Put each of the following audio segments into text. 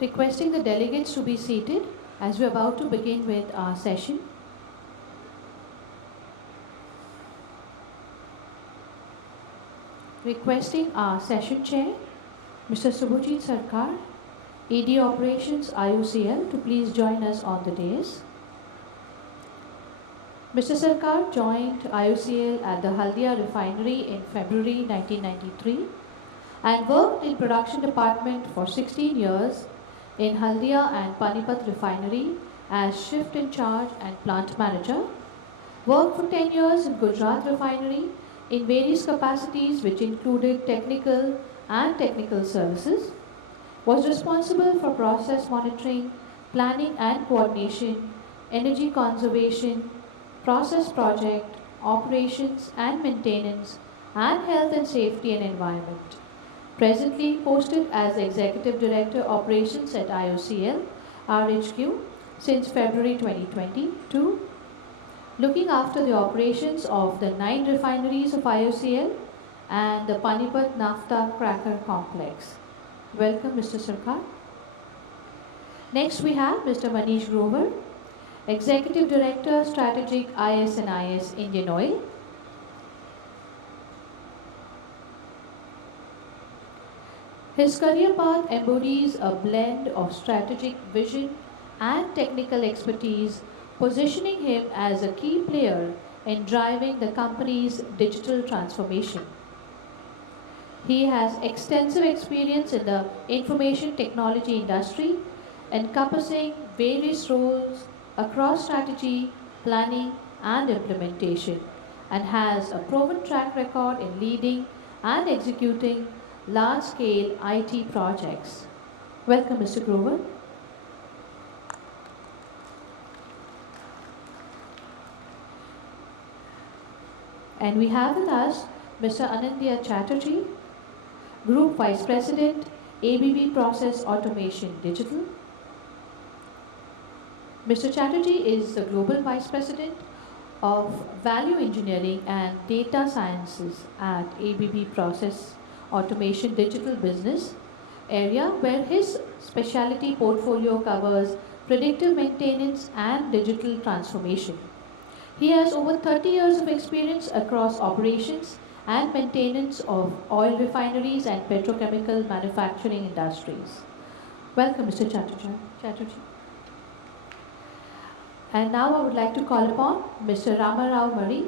Requesting the delegates to be seated as we're about to begin with our session. Requesting our session chair, Mr. Subhajit Sarkar, AD Operations IOCL, to please join us on the dais. Mr. Sarkar joined IOCL at the Haldia refinery in February 1993 and worked in production department for 16 years in Haldia and Panipat refinery as shift in charge and plant manager. Worked for 10 years in Gujarat refinery in various capacities which included technical and technical services. Was responsible for process monitoring, planning and coordination, energy conservation, process project, operations and maintenance, and health and safety and environment. Presently posted as Executive Director Operations at IOCL, RHQ, since February 2022, looking after the operations of the 9 refineries of IOCL and the Panipat Naphtha Cracker Complex. Welcome, Mr. Sarkar. Next we have Mr. Manish Grover, Executive Director, Strategic IS&IS Indian Oil. His career path embodies a blend of strategic vision and technical expertise, positioning him as a key player in driving the company's digital transformation. He has extensive experience in the information technology industry, encompassing various roles across strategy, planning, and implementation, and has a proven track record in leading and executing large-scale IT projects. Welcome, Mr. Grover. And we have with us Mr. Anindya Chatterjee, Group Vice President, ABB Process Automation Digital. Mr. Chatterjee is the Global Vice President of Value Engineering and Data Sciences at ABB Process Automation Digital Business area, where his specialty portfolio covers predictive maintenance and digital transformation. He has over 30 years of experience across operations and maintenance of oil refineries and petrochemical manufacturing industries. Welcome, Mr. Chatterjee. And now I would like to call upon Mr. Ramarao Murray,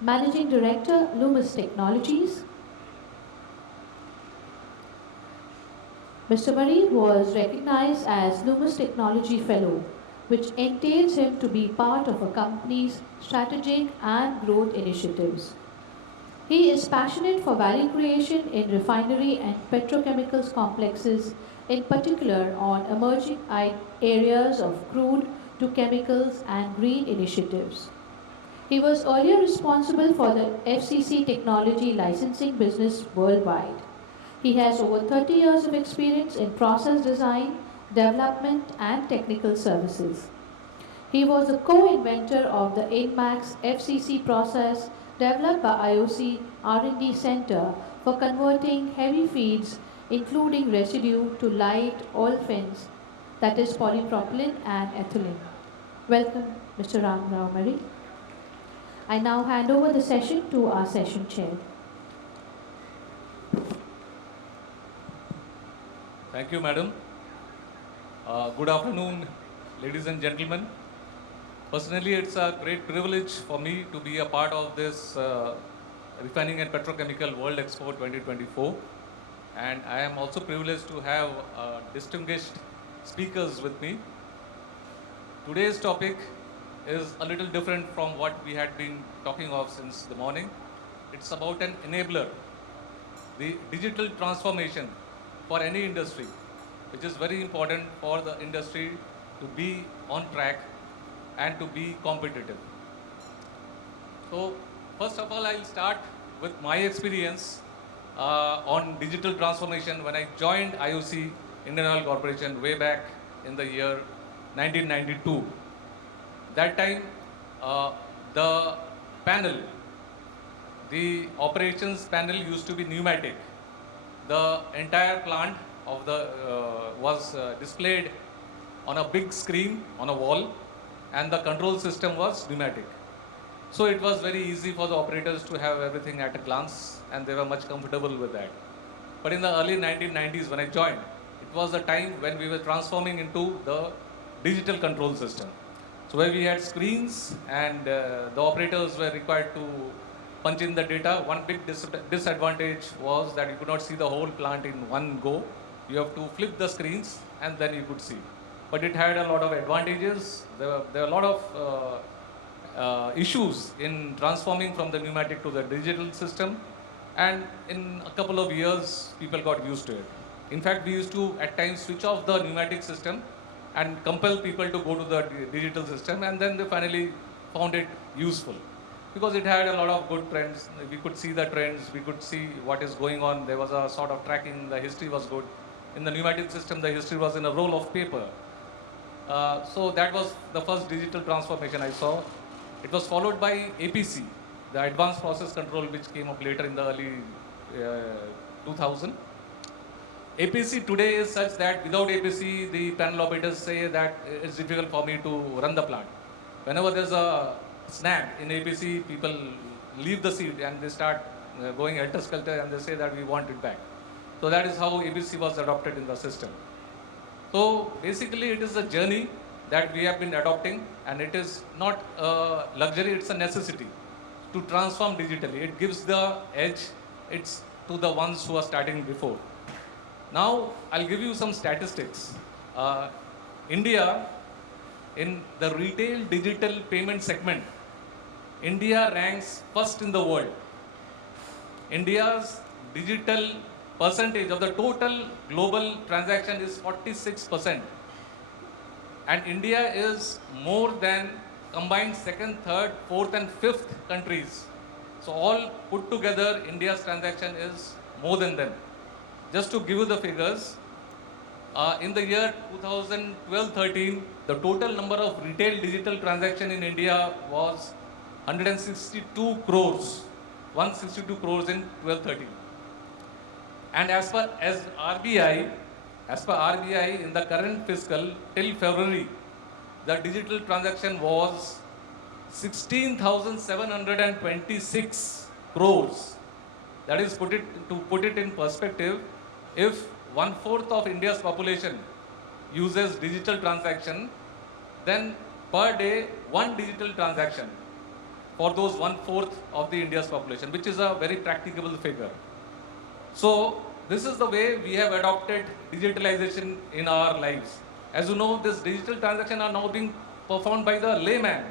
Managing Director, Loomis Technologies. Mr. Murray was recognized as Loomis Technology Fellow, which entails him to be part of a company's strategic and growth initiatives. He is passionate for value creation in refinery and petrochemicals complexes, in particular on emerging areas of crude to chemicals and green initiatives. He was earlier responsible for the FCC technology licensing business worldwide. He has over 30 years of experience in process design, development, and technical services. He was a co-inventor of the INMAX FCC process developed by IOC R&D Center for converting heavy feeds, including residue, to light olefins, that is polypropylene and ethylene. Welcome, Mr. Ram Rao Murray. I now hand over the session to our session chair. Thank you, madam. Good afternoon, ladies and gentlemen. Personally, it's a great privilege for me to be a part of this Refining and Petrochemical World Expo 2024. And I am also privileged to have distinguished speakers with me. Today's topic is a little different from what we had been talking of since the morning. It's about an enabler, the digital transformation for any industry, which is very important for the industry to be on track and to be competitive. So first of all, I'll start with my experience on digital transformation when I joined IOC, Indian Oil Corporation, way back in the year 1992. That time, the panel, the operations panel used to be pneumatic. The entire plant of the was displayed on a big screen on a wall, and the control system was pneumatic. So it was very easy for the operators to have everything at a glance, and they were much comfortable with that. But in the early 1990s, when I joined, it was the time when we were transforming into the digital control system. So where we had screens, and the operators were required to punch in the data. One big disadvantage was that you could not see the whole plant in one go. You have to flip the screens and then you could see. But it had a lot of advantages. There were a lot of issues in transforming from the pneumatic to the digital system, and in a couple of years people got used to it. In fact, we used to at times switch off the pneumatic system and compel people to go to the digital system, and then they finally found it useful because it had a lot of good trends. We could see the trends, we could see what is going on. There was a sort of tracking, the history was good. In the pneumatic system, the history was in a roll of paper. So that was the first digital transformation I saw. It was followed by APC, the advanced process control, which came up later in the early 2000. APC today is such that without APC, the panel operators say that it's difficult for me to run the plant. Whenever there's a snag in APC, people leave the seat and they start going helter-skelter, and they say that we want it back. So that is how APC was adopted in the system. So basically it is a journey that we have been adopting, and it is not a luxury, it's a necessity to transform digitally. It gives the edge, it's to the ones who are starting before. Now I'll give you some statistics. India, in the retail digital payment segment, India ranks first in the world. India's digital percentage of the total global transaction is 46%. And India is more than combined second, third, fourth and fifth countries. So all put together, India's transaction is more than them. Just to give you the figures, in the year 2012-13, the total number of retail digital transaction in India was 162 crores, 162 crores in 12-13. And as per RBI, in the current fiscal till February, the digital transaction was 16,726 crores. That is, to put it in perspective, if 1/4 of India's population uses digital transaction, then per day one digital transaction for those 1/4 of the India's population, which is a very practicable figure. So this is the way we have adopted digitalization in our lives. As you know, this digital transaction are now being performed by the layman,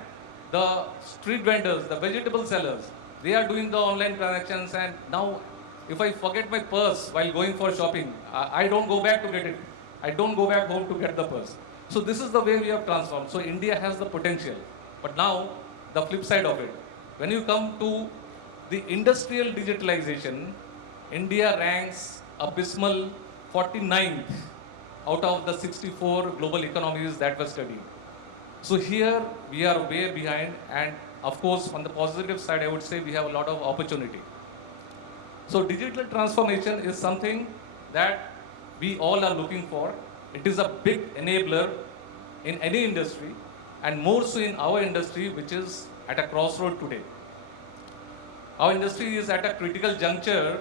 the street vendors, the vegetable sellers. They are doing the online transactions, and now if I forget my purse while going for shopping, I don't go back to get it. I don't go back home to get the purse. So this is the way we have transformed. So India has the potential. But now, the flip side of it, when you come to the industrial digitalization, India ranks abysmal 49th out of the 64 global economies that were studied. So here we are way behind, and of course on the positive side I would say we have a lot of opportunity. So digital transformation is something that we all are looking for. It is a big enabler in any industry, and more so in our industry, which is at a crossroad today. Our industry is at a critical juncture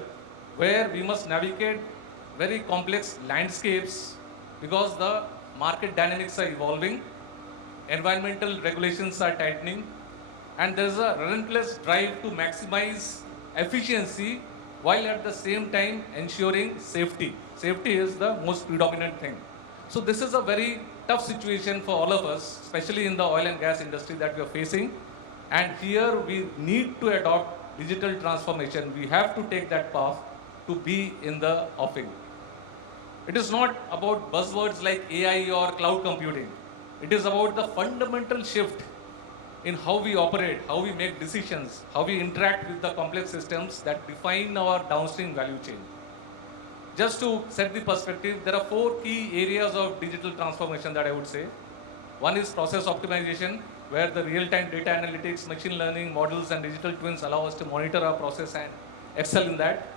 where we must navigate very complex landscapes because the market dynamics are evolving, environmental regulations are tightening, and there is a relentless drive to maximize efficiency while at the same time ensuring safety. Safety is the most predominant thing. So this is a very tough situation for all of us, especially in the oil and gas industry that we are facing. And here we need to adopt digital transformation. We have to take that path to be in the offing. It is not about buzzwords like AI or cloud computing. It is about the fundamental shift in how we operate, how we make decisions, how we interact with the complex systems that define our downstream value chain. Just to set the perspective, there are 4 key areas of digital transformation that I would say. One is process optimization, where the real-time data analytics, machine learning models and digital twins allow us to monitor our process and excel in that.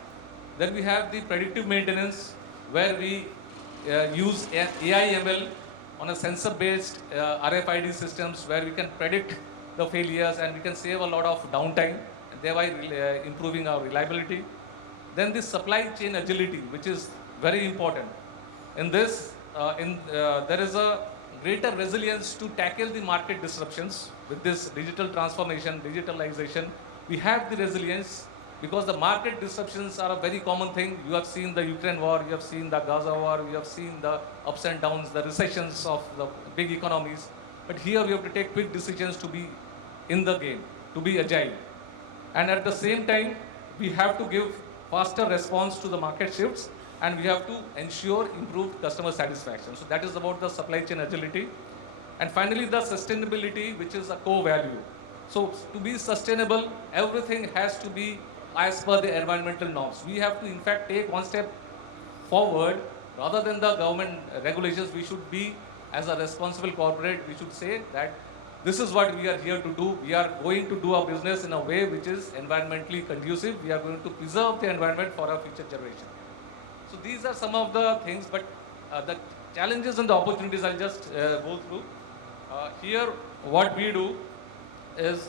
Then we have the predictive maintenance, where we use AI/ML on a sensor-based RFID systems where we can predict the failures and we can save a lot of downtime, thereby improving our reliability. Then this supply chain agility, which is very important. In this, there is a greater resilience to tackle the market disruptions with this digital transformation, digitalization. We have the resilience because the market disruptions are a very common thing. You have seen the Ukraine war, you have seen the Gaza war, you have seen the ups and downs, the recessions of the big economies. But here we have to take quick decisions to be in the game, to be agile. And at the same time, we have to give faster response to the market shifts and we have to ensure improved customer satisfaction. So that is about the supply chain agility. And finally, the sustainability, which is a core value. So to be sustainable, everything has to be as per the environmental norms. We have to, in fact, take one step forward. Rather than the government regulations, we should be, as a responsible corporate, we should say that this is what we are here to do. We are going to do our business in a way which is environmentally conducive. We are going to preserve the environment for our future generation. So these are some of the things, but the challenges and the opportunities I'll just go through. Here, what we do is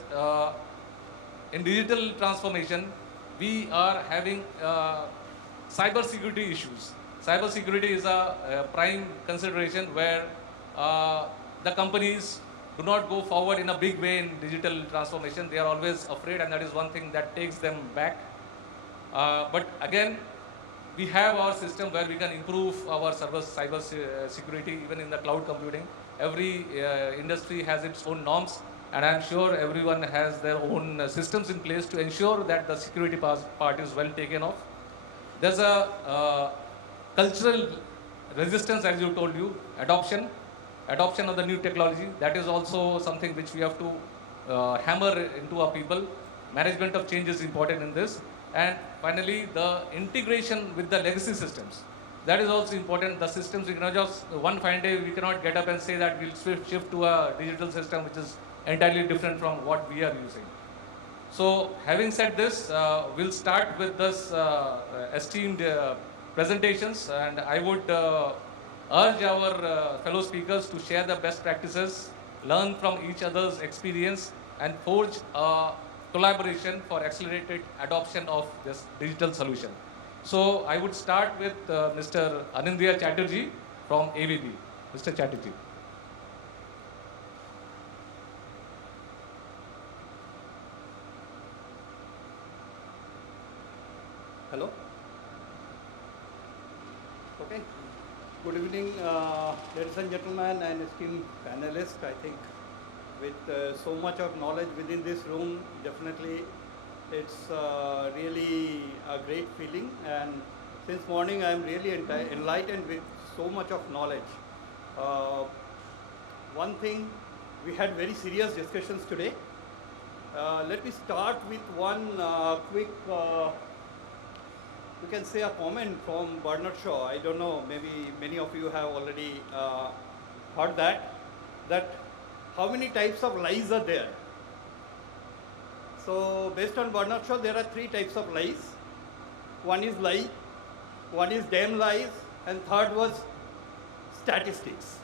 in digital transformation, we are having cyber security issues. Cyber security is a prime consideration where the companies do not go forward in a big way in digital transformation. They are always afraid, and that is one thing that takes them back. But again, we have our system where we can improve our cyber security even in the cloud computing. Every industry has its own norms, and I'm sure everyone has their own systems in place to ensure that the security part is well taken off. There's a cultural resistance, as you told you, adoption of the new technology. That is also something which we have to hammer into our people. Management of change is important in this. And finally, the integration with the legacy systems. That is also important. The systems, we cannot just, one fine day, we cannot get up and say that we'll shift to a digital system which is entirely different from what we are using. So, having said this, we'll start with this esteemed presentations, and I would urge our fellow speakers to share the best practices, learn from each other's experience, and forge a collaboration for accelerated adoption of this digital solution. So I would start with Mr. Anindya Chatterjee from ABB. Mr. Chatterjee. Hello. Okay. Good evening, ladies and gentlemen, and esteemed panelists. I think with so much of knowledge within this room, definitely it's really a great feeling. And since morning, I'm really enlightened with so much of knowledge. One thing, we had very serious discussions today. Let me start with one quick you can say a comment from Bernard Shaw. I don't know, maybe many of you have already heard that how many types of lies are there? So based on Bernard Shaw, there are 3 types of lies. One is lie, one is damn lies, and third was statistics.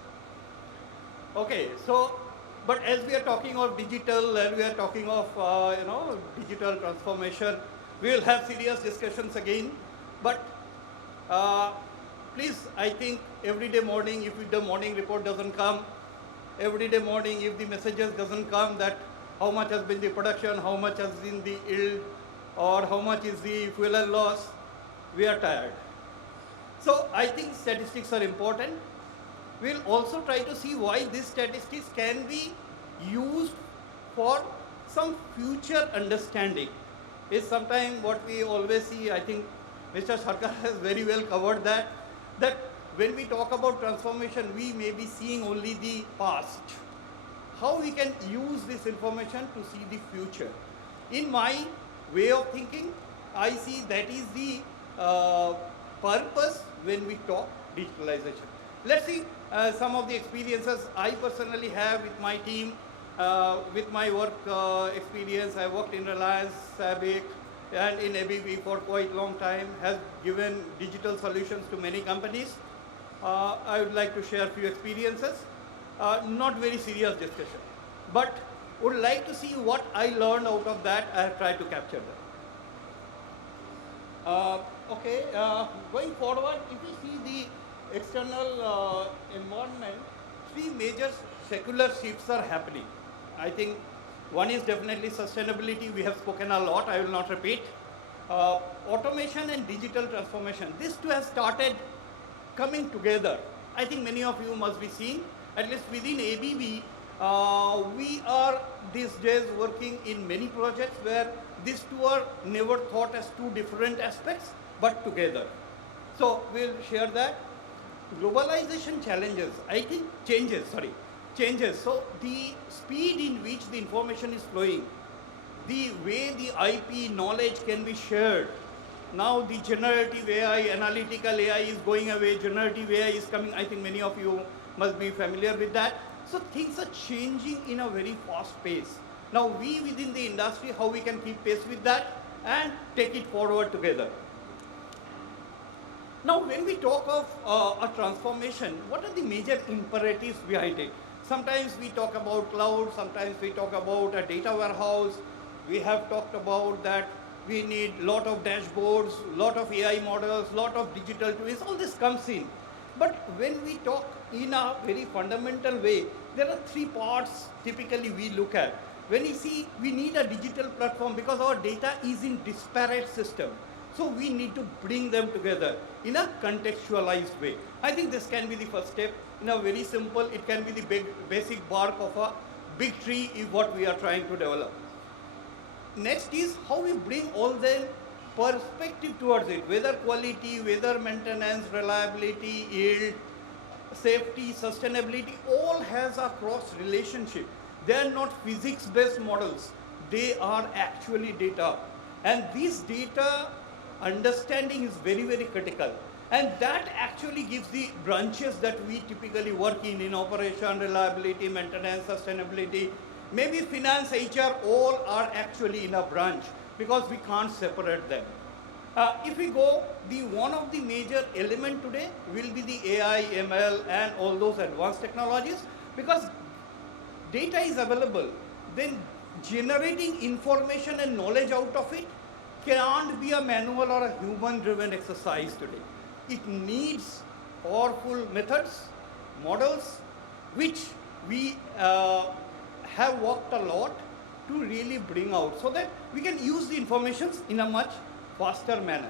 Okay, so, but as we are talking of digital, and we are talking of digital transformation, we will have serious discussions again. But please, I think every day morning, if the morning report doesn't come, every day morning, if the messages doesn't come that how much has been the production, how much has been the yield, or how much is the fuel and loss, we are tired. So I think statistics are important. We'll also try to see why these statistics can be used for some future understanding. Is sometimes what we always see, I think Mr. Sarkar has very well covered that when we talk about transformation, we may be seeing only the past. How we can use this information to see the future. In my way of thinking, I see that is the purpose when we talk digitalization. Let's see some of the experiences I personally have with my team, with my work experience. I worked in Reliance, SABIC, and in ABB for quite a long time, has given digital solutions to many companies. I would like to share a few experiences. Not very serious discussion, but would like to see what I learned out of that. I have tried to capture that. Okay, going forward, if you see the external environment, three major secular shifts are happening. I think one is definitely sustainability. We have spoken a lot. I will not repeat. Automation and digital transformation. These two have started coming together. I think many of you must be seeing, at least within ABB, we are these days working in many projects where these two are never thought as two different aspects, but together. So we'll share that. Globalization challenges, I think changes. So the speed in which the information is flowing, the way the IP knowledge can be shared. Now the generative AI, analytical AI is going away, generative AI is coming. I think many of you must be familiar with that. So things are changing in a very fast pace. Now we within the industry, how we can keep pace with that and take it forward together. Now when we talk of a transformation, what are the major imperatives behind it? Sometimes we talk about cloud, sometimes we talk about a data warehouse. We have talked about that we need lot of dashboards, lot of AI models, lot of digital tools, all this comes in. But when we talk in a very fundamental way, there are three parts typically we look at. When you see, we need a digital platform because our data is in disparate system. So we need to bring them together in a contextualized way. I think this can be the first step. In a very simple, it can be the basic bark of a big tree is what we are trying to develop. Next is how we bring all the perspective towards it, whether quality, whether maintenance, reliability, yield, safety, sustainability, all has a cross relationship. They are not physics-based models. They are actually data. And this data understanding is very, very critical. And that actually gives the branches that we typically work in operation, reliability, maintenance, sustainability. Maybe finance, HR, all are actually in a branch because we can't separate them. If we go, one of the major element today will be the AI, ML, and all those advanced technologies because data is available. Then generating information and knowledge out of it can't be a manual or a human-driven exercise today. It needs powerful methods, models, which we have worked a lot to really bring out so that we can use the information in a much faster manner.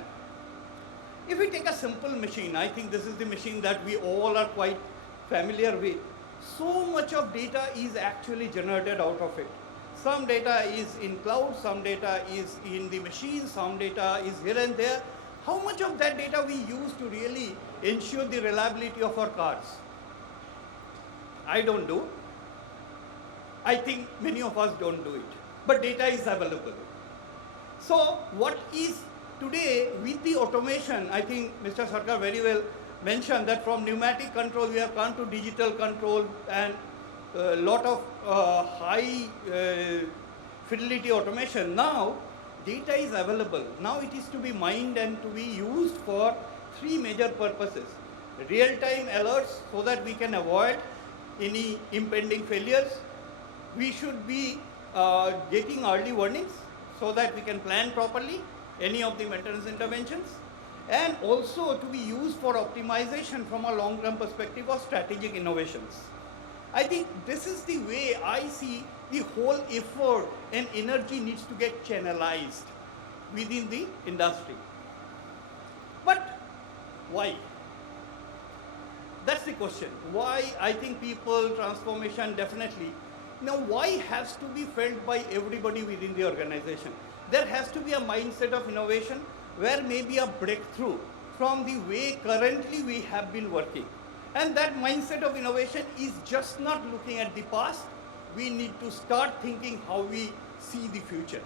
If we take a simple machine, I think this is the machine that we all are quite familiar with. So much of data is actually generated out of it. Some data is in cloud, some data is in the machine, some data is here and there. How much of that data we use to really ensure the reliability of our cars? I don't do. I think many of us don't do it. But data is available. So what is today with the automation, I think Mr. Sarkar very well mentioned that from pneumatic control we have gone to digital control and a lot of high fidelity automation. Now data is available. Now it is to be mined and to be used for three major purposes. Real-time alerts so that we can avoid any impending failures. We should be getting early warnings so that we can plan properly any of the maintenance interventions, and also to be used for optimization from a long-term perspective of strategic innovations. I think this is the way I see the whole effort and energy needs to get channelized within the industry. But why? That's the question. Why? I think people, transformation, definitely. Now, why has to be felt by everybody within the organization? There has to be a mindset of innovation where maybe a breakthrough from the way currently we have been working. And that mindset of innovation is just not looking at the past. We need to start thinking how we see the future.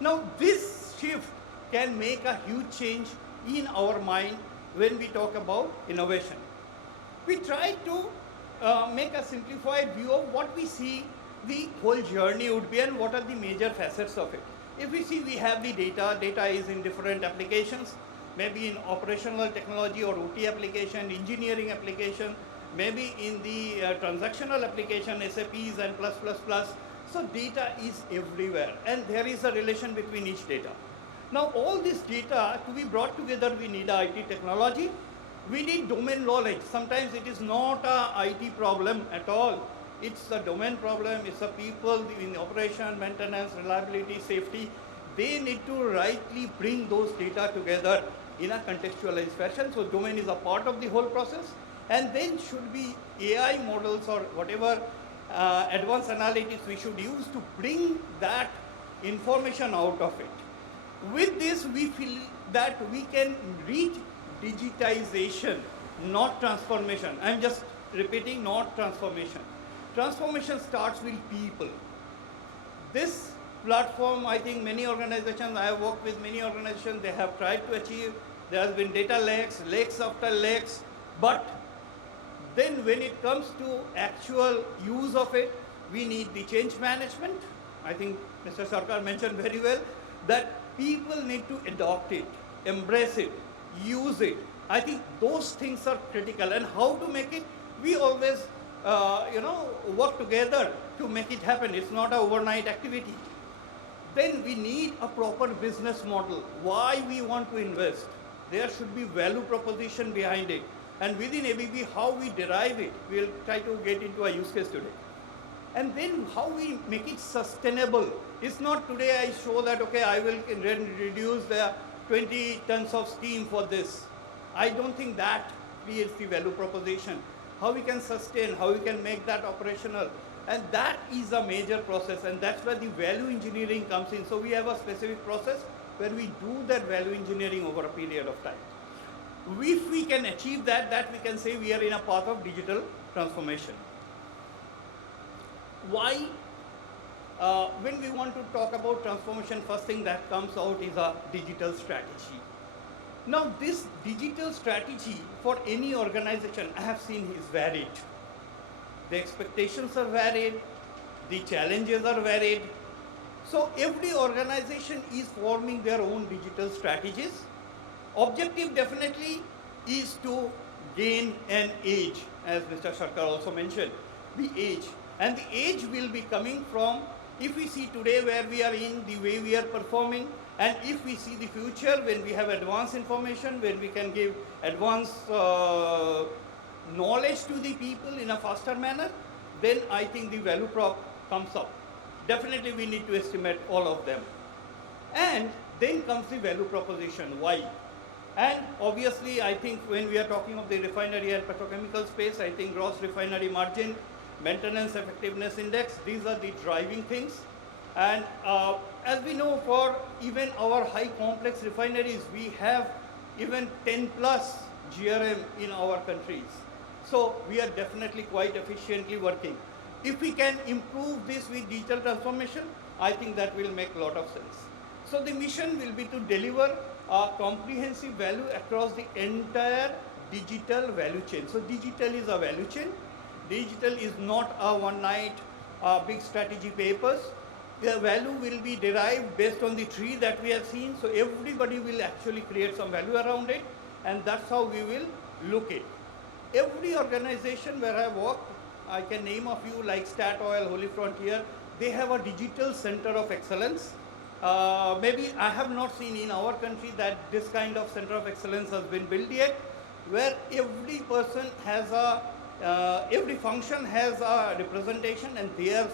Now, this shift can make a huge change in our mind when we talk about innovation. We try to make a simplified view of what we see the whole journey would be and what are the major facets of it. If we see we have the data is in different applications. maybe in operational technology or OT application, engineering application, maybe in the transactional application, SAPs and plus, plus, plus. So data is everywhere, and there is a relation between each data. Now, all this data, to be brought together, we need IT technology. We need domain knowledge. Sometimes it is not a IT problem at all. It's a domain problem. It's a people in operation, maintenance, reliability, safety. They need to rightly bring those data together in a contextualized fashion. So domain is a part of the whole process. And then should be AI models or whatever advanced analytics we should use to bring that information out of it. With this, we feel that we can reach digitization, not transformation. I'm just repeating, not transformation. Transformation starts with people. This platform, I think many organizations, I have worked with many organizations, they have tried to achieve. There has been data lakes, lakes after lakes, but then when it comes to actual use of it, we need the change management. I think Mr. Sarkar mentioned very well that people need to adopt it, embrace it, use it. I think those things are critical. And how to make it? We always, work together to make it happen. It's not an overnight activity. Then we need a proper business model. Why we want to invest? There should be value proposition behind it. And within ABB, how we derive it, we'll try to get into a use case today. And then how we make it sustainable. It's not today I show that, okay, I will reduce the 20 tons of steam for this. I don't think that creates the value proposition. How we can sustain, how we can make that operational. And that is a major process, and that's where the value engineering comes in. So we have a specific process where we do that value engineering over a period of time. If we can achieve that, we can say we are in a path of digital transformation. Why? When we want to talk about transformation, first thing that comes out is a digital strategy. Now, this digital strategy for any organization I have seen is varied. The expectations are varied, the challenges are varied. So every organization is forming their own digital strategies. Objective definitely is to gain an edge, as Mr. Sarkar also mentioned, the edge. And the edge will be coming from, if we see today where we are in, the way we are performing, and if we see the future when we have advanced information, when we can give advanced knowledge to the people in a faster manner, then I think the value prop comes up. Definitely we need to estimate all of them. And then comes the value proposition, why? And obviously I think when we are talking of the refinery and petrochemical space, I think gross refinery margin, maintenance effectiveness index, these are the driving things. And as we know, for even our high complex refineries, we have even 10 plus GRM in our countries. So we are definitely quite efficiently working. If we can improve this with digital transformation, I think that will make a lot of sense. So the mission will be to deliver a comprehensive value across the entire digital value chain. So digital is a value chain. Digital is not a one night big strategy papers. The value will be derived based on the tree that we have seen. So everybody will actually create some value around it, and that's how we will look at. Every organization where I work, I can name a few like Statoil, Holy Frontier, they have a digital center of excellence. Maybe I have not seen in our country that this kind of center of excellence has been built yet, where every person has every function has a representation, and they are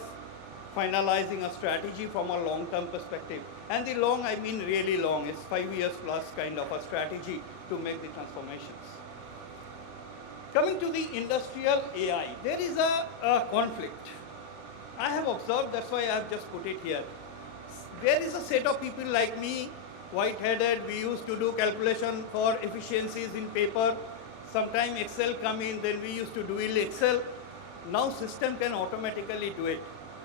finalizing a strategy from a long-term perspective. And the long, I mean really long, it's 5 years plus kind of a strategy to make the transformations. Coming to the industrial AI, there is a conflict. I have observed, that's why I have just put it here. There is a set of people like me, white-headed, we used to do calculation for efficiencies in paper. Sometime Excel come in, then we used to do in Excel. Now system can automatically do it.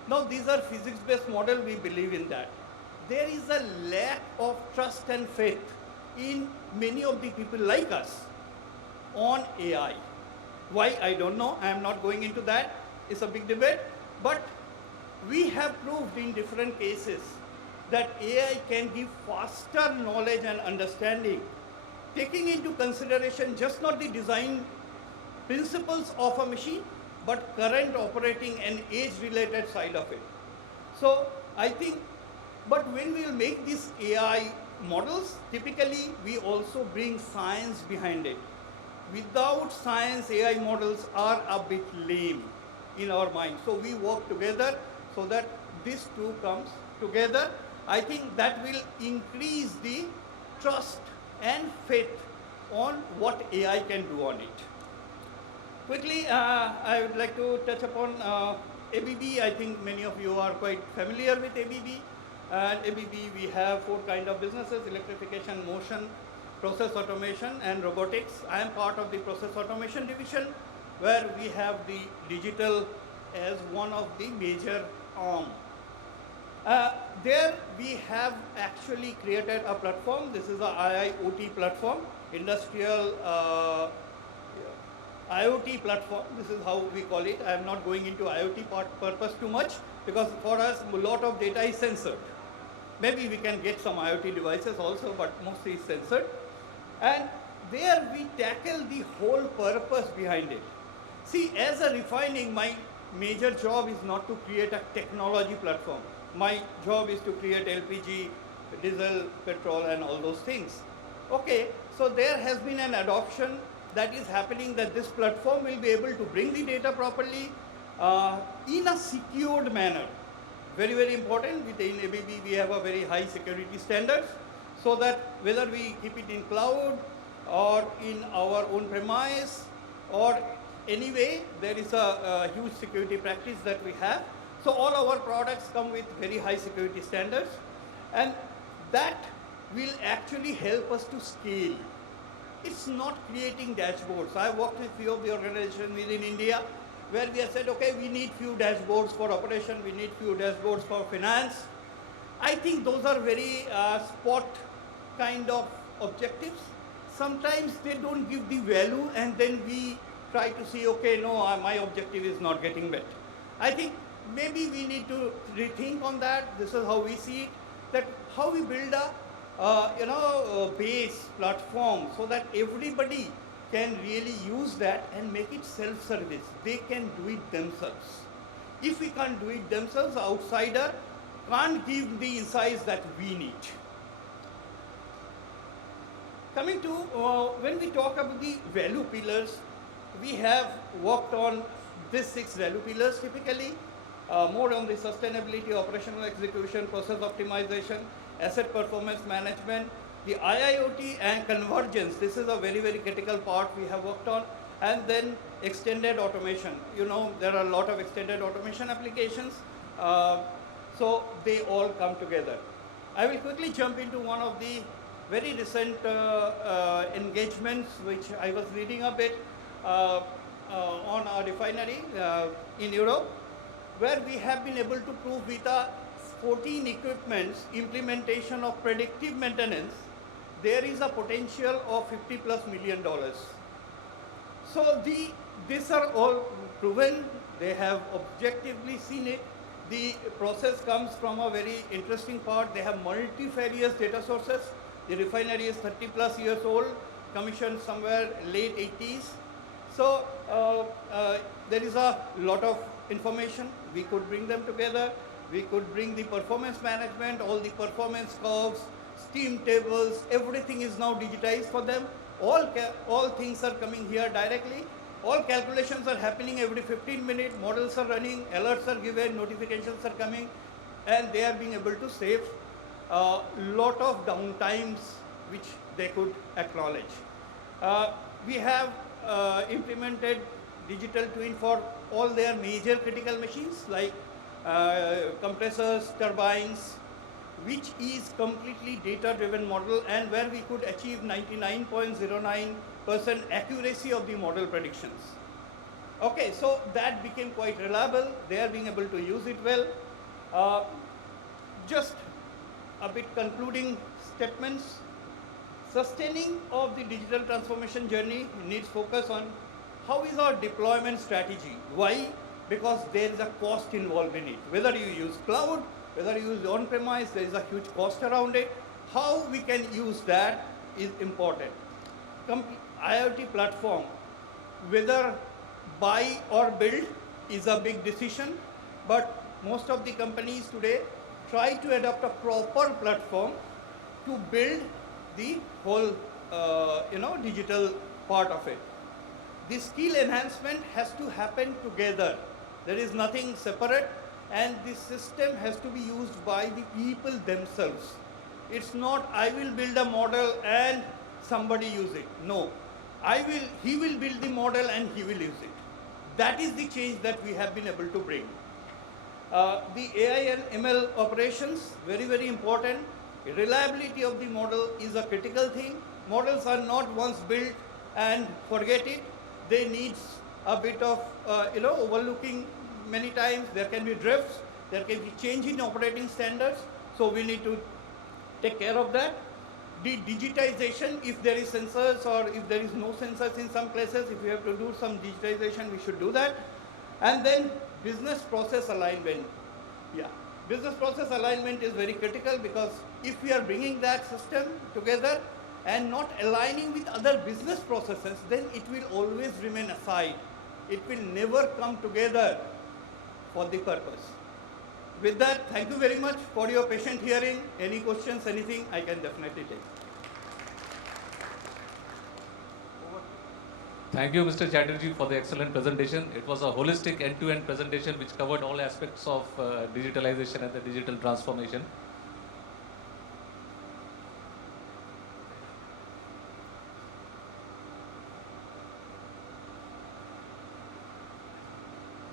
Now these are physics-based model, we believe in that. There is a lack of trust and faith in many of the people like us on AI. Why, I don't know, I am not going into that, it's a big debate, but we have proved in different cases that AI can give faster knowledge and understanding taking into consideration just not the design principles of a machine, but current operating and age-related side of it. So I think, but when we will make these AI models, typically we also bring science behind it. Without science, AI models are a bit lame in our mind. So we work together so that this two comes together. I think that will increase the trust and faith on what AI can do on it. Quickly, I would like to touch upon ABB. I think many of you are quite familiar with ABB. At ABB, we have 4 kind of businesses: electrification, motion, process automation, and robotics. I am part of the process automation division, where we have the digital as one of the major arm. There we have actually created a platform. This is a IIoT platform, industrial IoT platform. This is how we call it. I am not going into IoT purpose too much, because for us a lot of data is censored. Maybe we can get some IoT devices also, but mostly is censored. And there we tackle the whole purpose behind it. See, as a refining, my major job is not to create a technology platform. My job is to create LPG, diesel, petrol, and all those things. Okay, so there has been an adoption that is happening, that this platform will be able to bring the data properly in a secured manner. Very, very important. Within ABB, we have a very high security standards, so that whether we keep it in cloud or in our own premise or anyway, there is a huge security practice that we have. So all our products come with very high security standards, and that will actually help us to scale. It's not creating dashboards. I worked with few of the organizations within India where we have said, okay, we need few dashboards for operation, we need few dashboards for finance. I think those are very spot kind of objectives. Sometimes they don't give the value, and then we try to see, okay, no, my objective is not getting met. I think maybe we need to rethink on that. This is how we see it, that how we build a base platform so that everybody can really use that and make it self-service. They can do it themselves. If we can't do it themselves, outsider can't give the insights that we need. Coming to, when we talk about the value pillars, we have worked on these 6 value pillars typically, more on the sustainability, operational execution, process optimization, asset performance management, the IIoT and convergence. This is a very, very critical part we have worked on. And then extended automation. You know, there are a lot of extended automation applications. So they all come together. I will quickly jump into one of the very recent engagements which I was reading a bit on a refinery in Europe, where we have been able to prove with a 14 equipments implementation of predictive maintenance, there is a potential of $50+ million. So these are all proven. They have objectively seen it. The process comes from a very interesting part. They have multifarious data sources. The refinery is 30+ years old, commissioned somewhere late 80s. So there is a lot of information. We could bring them together. We could bring the performance management, all the performance curves, steam tables, everything is now digitized for them. All things are coming here directly. All calculations are happening every 15 minutes. Models are running, alerts are given, notifications are coming, and they are being able to save a lot of downtimes which they could acknowledge. We have implemented digital twin for all their major critical machines like compressors, turbines, which is completely data-driven model, and where we could achieve 99.09% accuracy of the model predictions. Okay, so that became quite reliable. They are being able to use it well. Just a bit concluding statements. Sustaining of the digital transformation journey needs focus on how is our deployment strategy. Why? Because there is a cost involved in it. Whether you use cloud, whether you use on-premise, there is a huge cost around it. How we can use that is important. IoT platform, whether buy or build is a big decision, but most of the companies today try to adopt a proper platform to build the whole digital part of it. The skill enhancement has to happen together. There is nothing separate, and this system has to be used by the people themselves. It's not I will build a model and somebody use it. No, he will build the model and he will use it. That is the change that we have been able to bring. The AI and ML operations, very, very important. Reliability of the model is a critical thing. Models are not once built and forget it. They need a bit of overlooking many times. There can be drifts, there can be change in operating standards, so we need to take care of that. The digitization, if there is sensors or if there is no sensors in some places, if we have to do some digitization, we should do that. And then business process alignment. Yeah, business process alignment is very critical, because if we are bringing that system together and not aligning with other business processes, then it will always remain aside. It will never come together for the purpose. With that, thank you very much for your patient hearing. Any questions, anything, I can definitely take. Thank you, Mr. Chatterjee, for the excellent presentation. It was a holistic end-to-end presentation which covered all aspects of digitalization and the digital transformation.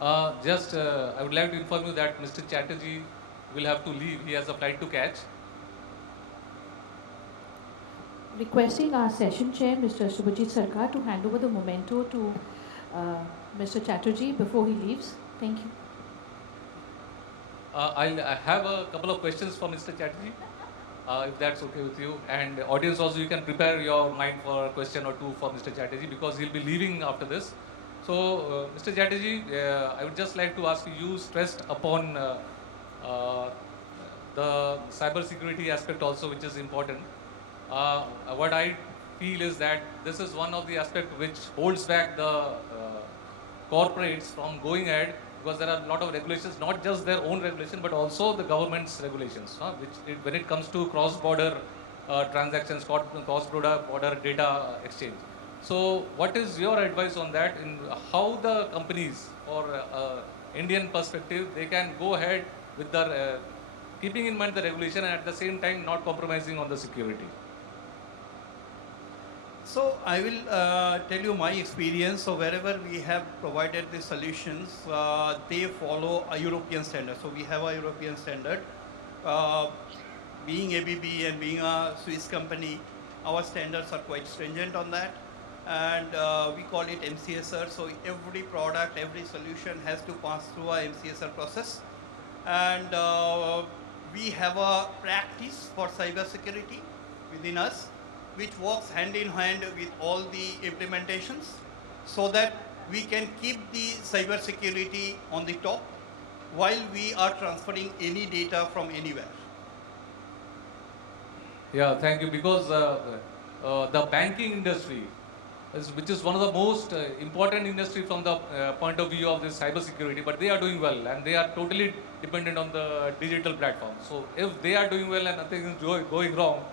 I would like to inform you that Mr. Chatterjee will have to leave. He has a flight to catch. Requesting our session chair, Mr. Subhajit Sarkar, to hand over the memento to Mr. Chatterjee before he leaves. Thank you. I have a couple of questions for Mr. Chatterjee, if that's okay with you. And audience also, you can prepare your mind for a question or two for Mr. Chatterjee, because he'll be leaving after this. So, Mr. Chatterjee, I would just like to ask you, you stressed upon the cyber security aspect also, which is important. What I feel is that this is one of the aspects which holds back the corporates from going ahead, because there are a lot of regulations, not just their own regulation, but also the government's regulations, when it comes to cross-border transactions, cross-border data exchange. So what is your advice on that, in how the companies, or Indian perspective, they can go ahead with the keeping in mind the regulation and at the same time not compromising on the security? So I will tell you my experience. So wherever we have provided the solutions, they follow a European standard. So we have a European standard. Being ABB and being a Swiss company, our standards are quite stringent on that. And we call it MCSR. So every product, every solution has to pass through a MCSR process. And we have a practice for cyber security within us, which works hand in hand with all the implementations, so that we can keep the cyber security on the top while we are transferring any data from anywhere. Yeah, thank you. Because the banking industry, which is one of the most important industry from the point of view of this cyber security, but they are doing well and they are totally dependent on the digital platform. So if they are doing well and nothing is going wrong,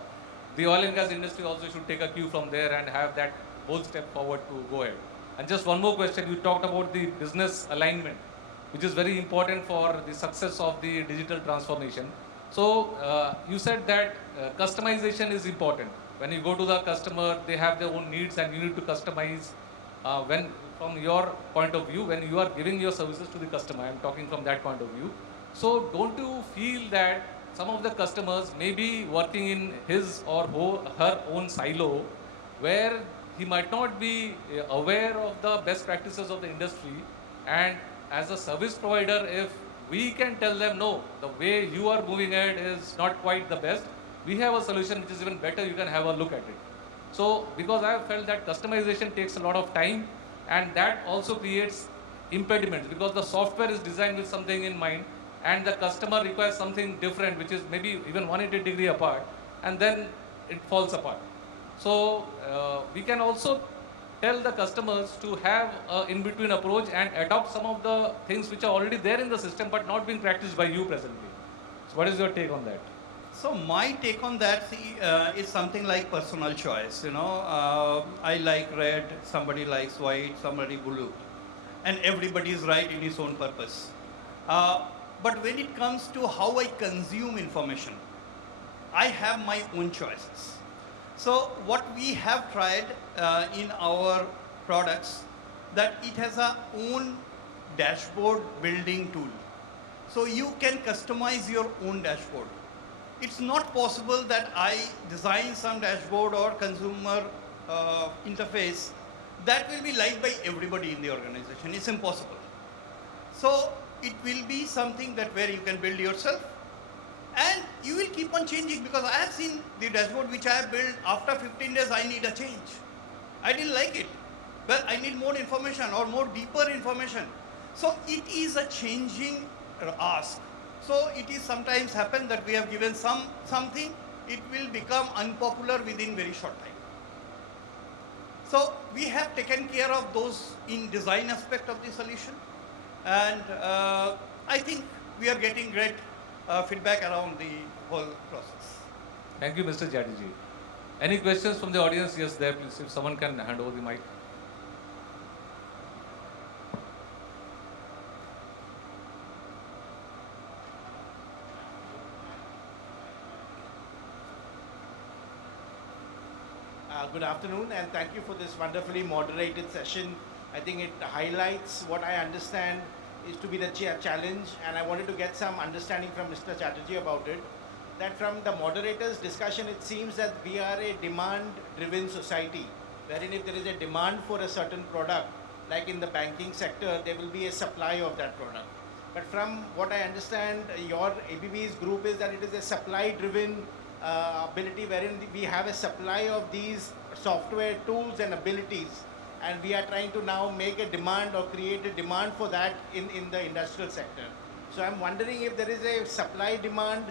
the oil and gas industry also should take a cue from there and have that whole step forward to go ahead. And just one more question, you talked about the business alignment, which is very important for the success of the digital transformation. So you said that customization is important. When you go to the customer, they have their own needs and you need to customize. From your point of view, when you are giving your services to the customer, I am talking from that point of view. So don't you feel that some of the customers may be working in his or her own silo, where he might not be aware of the best practices of the industry, and as a service provider, if we can tell them, no, the way you are moving ahead is not quite the best, we have a solution which is even better, you can have a look at it. So, because I have felt that customization takes a lot of time, and that also creates impediments, because the software is designed with something in mind, and the customer requires something different, which is maybe even 180 degree apart, and then it falls apart. So we can also tell the customers to have an in-between approach and adopt some of the things which are already there in the system but not being practiced by you presently. So what is your take on that? So my take on that is something like personal choice. I like red, somebody likes white, somebody blue, and everybody is right in his own purpose. But when it comes to how I consume information, I have my own choices. So what we have tried in our products, that it has a own dashboard building tool. So you can customize your own dashboard. It's not possible that I design some dashboard or consumer interface that will be liked by everybody in the organization. It's impossible. So it will be something that where you can build yourself, and you will keep on changing, because I have seen the dashboard which I have built, after 15 days I need a change. I didn't like it. Well, I need more information or more deeper information. So it is a changing ask. So it is sometimes happen that we have given something, it will become unpopular within very short time. So we have taken care of those in design aspect of the solution, and I think we are getting great feedback around the whole process. Thank you, Mr. Chatterjee. Any questions from the audience? Yes, there, please. If someone can hand over the mic. Good afternoon, and thank you for this wonderfully moderated session. I think it highlights what I understand is to be the challenge, and I wanted to get some understanding from Mr. Chatterjee about it. That from the moderator's discussion, it seems that we are a demand-driven society, wherein if there is a demand for a certain product, like in the banking sector, there will be a supply of that product. But from what I understand, your ABB's group is that it is a supply-driven ability, wherein we have a supply of these software tools and abilities, and we are trying to now make a demand or create a demand for that in the industrial sector. So I'm wondering if there is a supply demand,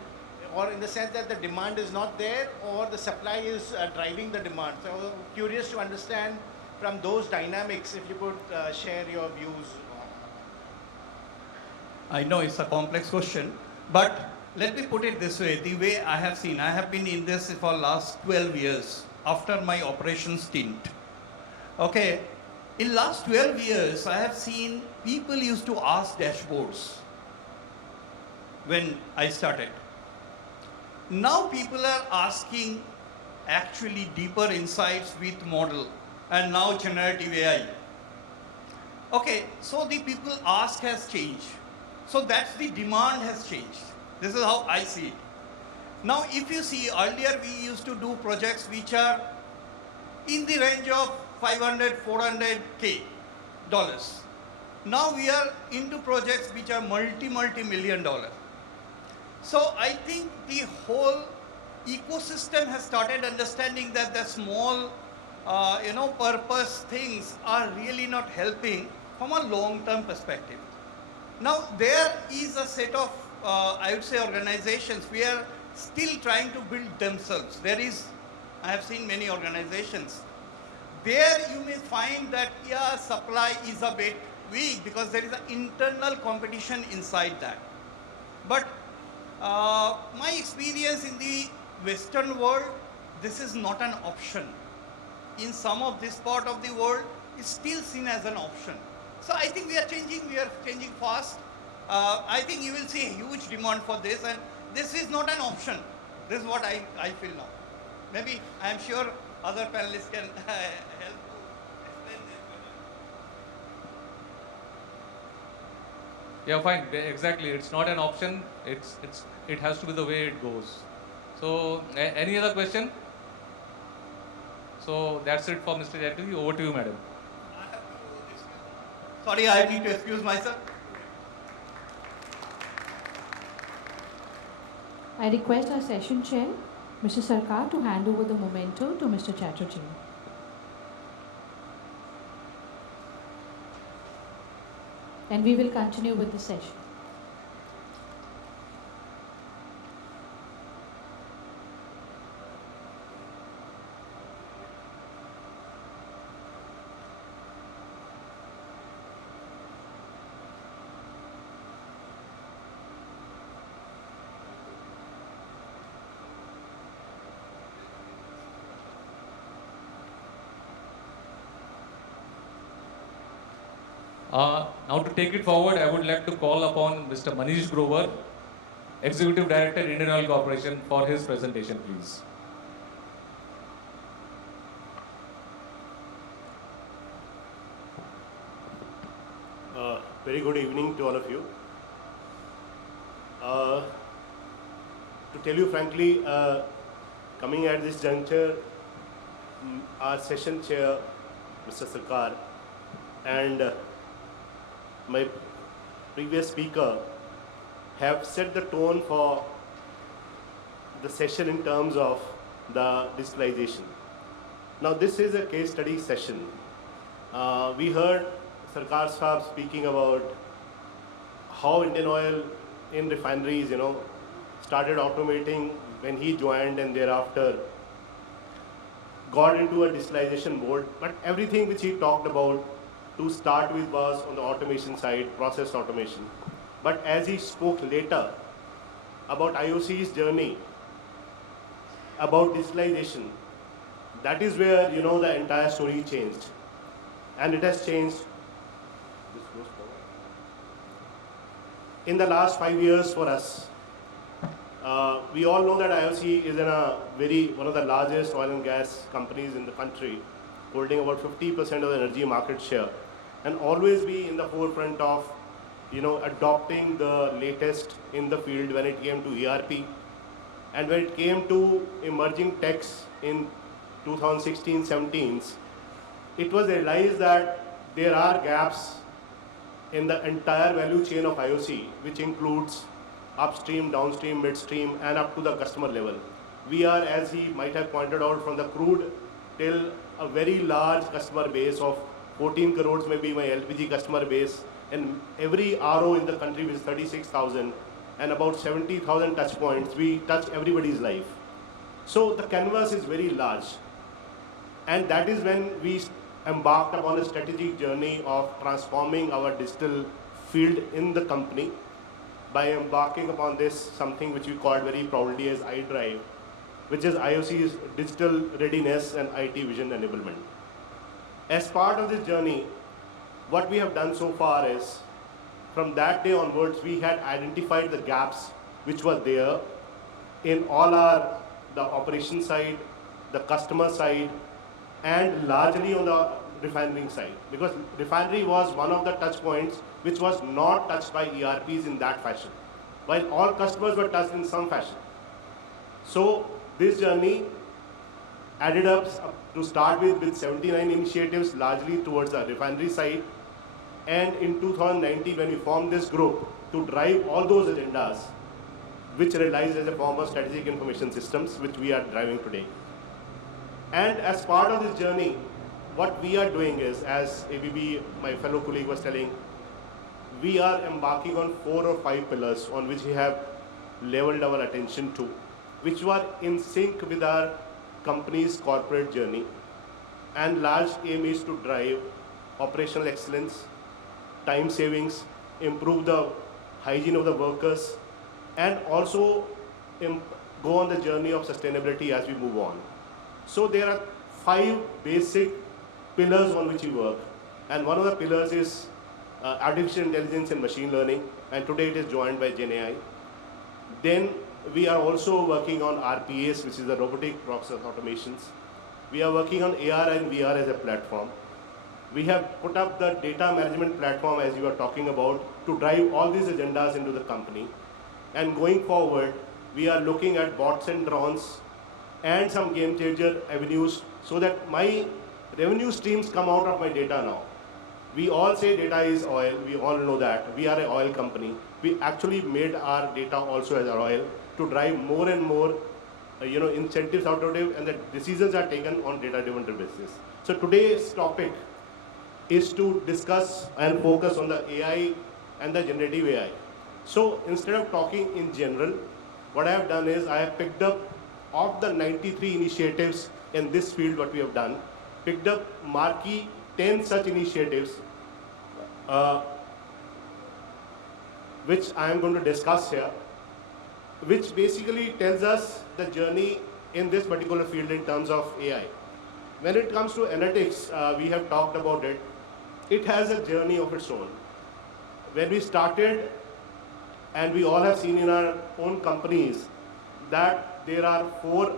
or in the sense that the demand is not there, or the supply is driving the demand. So I was curious to understand from those dynamics, if you could share your views. I know it's a complex question, but let me put it this way. The way I have seen, I have been in this for last 12 years after my operation stint. Okay, in last 12 years, I have seen people used to ask dashboards when I started. Now people are asking actually deeper insights with model, and now generative AI. Okay, so the people ask has changed. So that's the demand has changed. This is how I see it. Now if you see, earlier we used to do projects which are in the range of 500, 400K dollars. Now we are into projects which are multi-million dollar. So I think the whole ecosystem has started understanding that the small, purpose things are really not helping from a long-term perspective. Now there is a set of, I would say, organizations who are still trying to build themselves. I have seen many organizations. There you may find that, yeah, supply is a bit weak because there is an internal competition inside that. But my experience in the Western world, this is not an option. In some of this part of the world, it's still seen as an option. So I think we are changing fast. I think you will see a huge demand for this, and this is not an option. This is what I feel now. Maybe I am sure other panelists can help to explain this better. Yeah, fine. Exactly. It's not an option. It has to be the way it goes. So, any other question? So that's it for Mr. Chatterjee. Over to you, madam. I have to excuse. Sorry, I need to excuse myself. I request our session chair, Mr. Sarkar, to hand over the memento to Mr. Chatterjee. And we will continue with the session. Now to take it forward, I would like to call upon Mr. Manish Grover, Executive Director, Indian Oil Corporation, for his presentation, please. Very good evening to all of you. To tell you frankly, coming at this juncture, our session chair, Mr. Sarkar, and my previous speaker have set the tone for the session in terms of the digitalization. Now this is a case study session. We heard Sarkar Sahab speaking about how Indian Oil in refineries, started automating when he joined and thereafter got into a digitalization mode. But everything which he talked about to start with was on the automation side, process automation. But as he spoke later about IOC's journey, about digitalization, that is where, the entire story changed. And it has changed. In the last 5 years for us, we all know that IOC is one of the largest oil and gas companies in the country, holding about 50% of the energy market share, and always be in the forefront of, adopting the latest in the field when it came to ERP, and when it came to emerging techs in 2016-17, it was realized that there are gaps in the entire value chain of IOC, which includes upstream, downstream, midstream, and up to the customer level. We are, as he might have pointed out, from the crude till a very large customer base of 14 crores may be my LPG customer base, and every RO in the country is 36,000, and about 70,000 touch points. We touch everybody's life. So the canvas is very large. And that is when we embarked upon a strategic journey of transforming our digital field in the company by embarking upon this, something which we called very proudly as iDrive, which is IOC's digital readiness and IT vision enablement. As part of this journey, what we have done so far is, from that day onwards, we had identified the gaps which were there in all the operation side, the customer side, and largely on the refinery side, because refinery was one of the touch points which was not touched by ERPs in that fashion, while all customers were touched in some fashion. So this journey added up to start with 79 initiatives, largely towards the refinery side. And in 2019, when we formed this group to drive all those agendas, which realized as a form of strategic information systems, which we are driving today. And as part of this journey, what we are doing is, as ABB, my fellow colleague, was telling, we are embarking on 4 or 5 pillars on which we have leveled our attention to, which were in sync with our company's corporate journey. And large aim is to drive operational excellence, time savings, improve the hygiene of the workers, and also go on the journey of sustainability as we move on. So there are 5 basic pillars on which we work, and one of the pillars is artificial intelligence and machine learning, and today it is joined by GenAI. Then we are also working on RPAs, which is the robotic process automations. We are working on AR and VR as a platform. We have put up the data management platform, as you are talking about, to drive all these agendas into the company. And going forward, we are looking at bots and drones and some game changer avenues, so that my revenue streams come out of my data now. We all say data is oil. We all know that. We are an oil company. We actually made our data also as oil to drive more and more incentives out of it, and the decisions are taken on data-driven basis. So today's topic is to discuss and focus on the AI and the generative AI. So instead of talking in general, what I have done is I have picked up of the 93 initiatives in this field, what we have done, picked up marquee 10 such initiatives, which I am going to discuss here, which basically tells us the journey in this particular field in terms of AI. When it comes to analytics, we have talked about it. it has a journey of its own. When we started, and we all have seen in our own companies that there are four,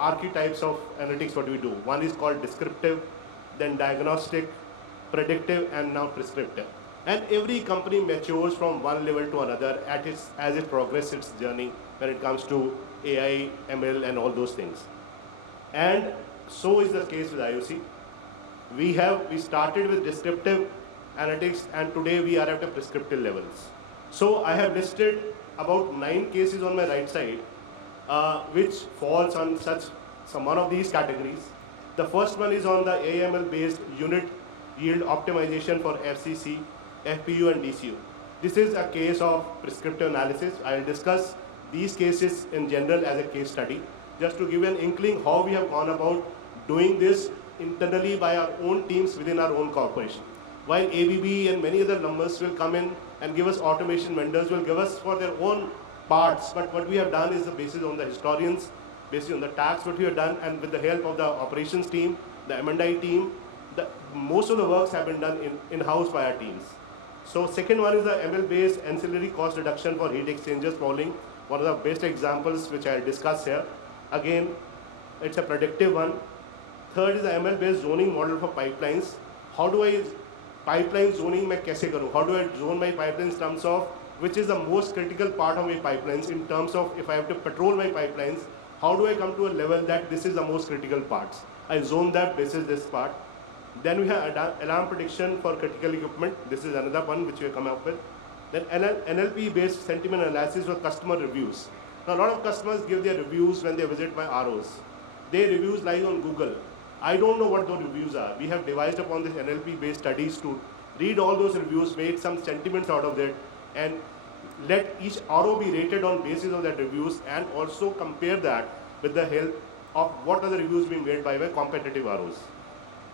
archetypes of analytics what we do. One is called descriptive, then diagnostic, predictive, and now prescriptive. And every company matures from one level to another as it progresses its journey when it comes to AI, ML, and all those things. And so is the case with IOC. We started with descriptive analytics, and today we are at the prescriptive levels. So I have listed about 9 cases on my right side, which falls on some one of these categories. The first one is on the AML based unit yield optimization for FCC, FPU, and DCU. This is a case of prescriptive analysis. I will discuss these cases in general as a case study, just to give an inkling how we have gone about doing this internally by our own teams within our own corporation. While ABB and many other numbers will come in and give us automation, vendors will give us for their own parts, but what we have done is the basis on the historians, based on the tax what we have done, and with the help of the operations team, the M&I team, most of the works have been done in-house by our teams. So second one is the ML-based ancillary cost reduction for heat exchangers following one of the best examples which I'll discuss here. Again, it's a predictive one. Third is the ML-based zoning model for pipelines. How do I pipeline zoning mein kaise karu? How do I zone my pipelines in terms of which is the most critical part of my pipelines, in terms of if I have to patrol my pipelines, how do I come to a level that this is the most critical parts? I zone that basis this part. Then we have alarm prediction for critical equipment. This is another one which we have come up with. Then NLP-based sentiment analysis for customer reviews. Now, a lot of customers give their reviews when they visit my ROs. Their reviews lie on Google. I don't know what those reviews are. We have devised upon this NLP-based studies to read all those reviews, make some sentiments out of it, and let each RO be rated on basis of that reviews, and also compare that with the help of what are the reviews being made by competitive ROs.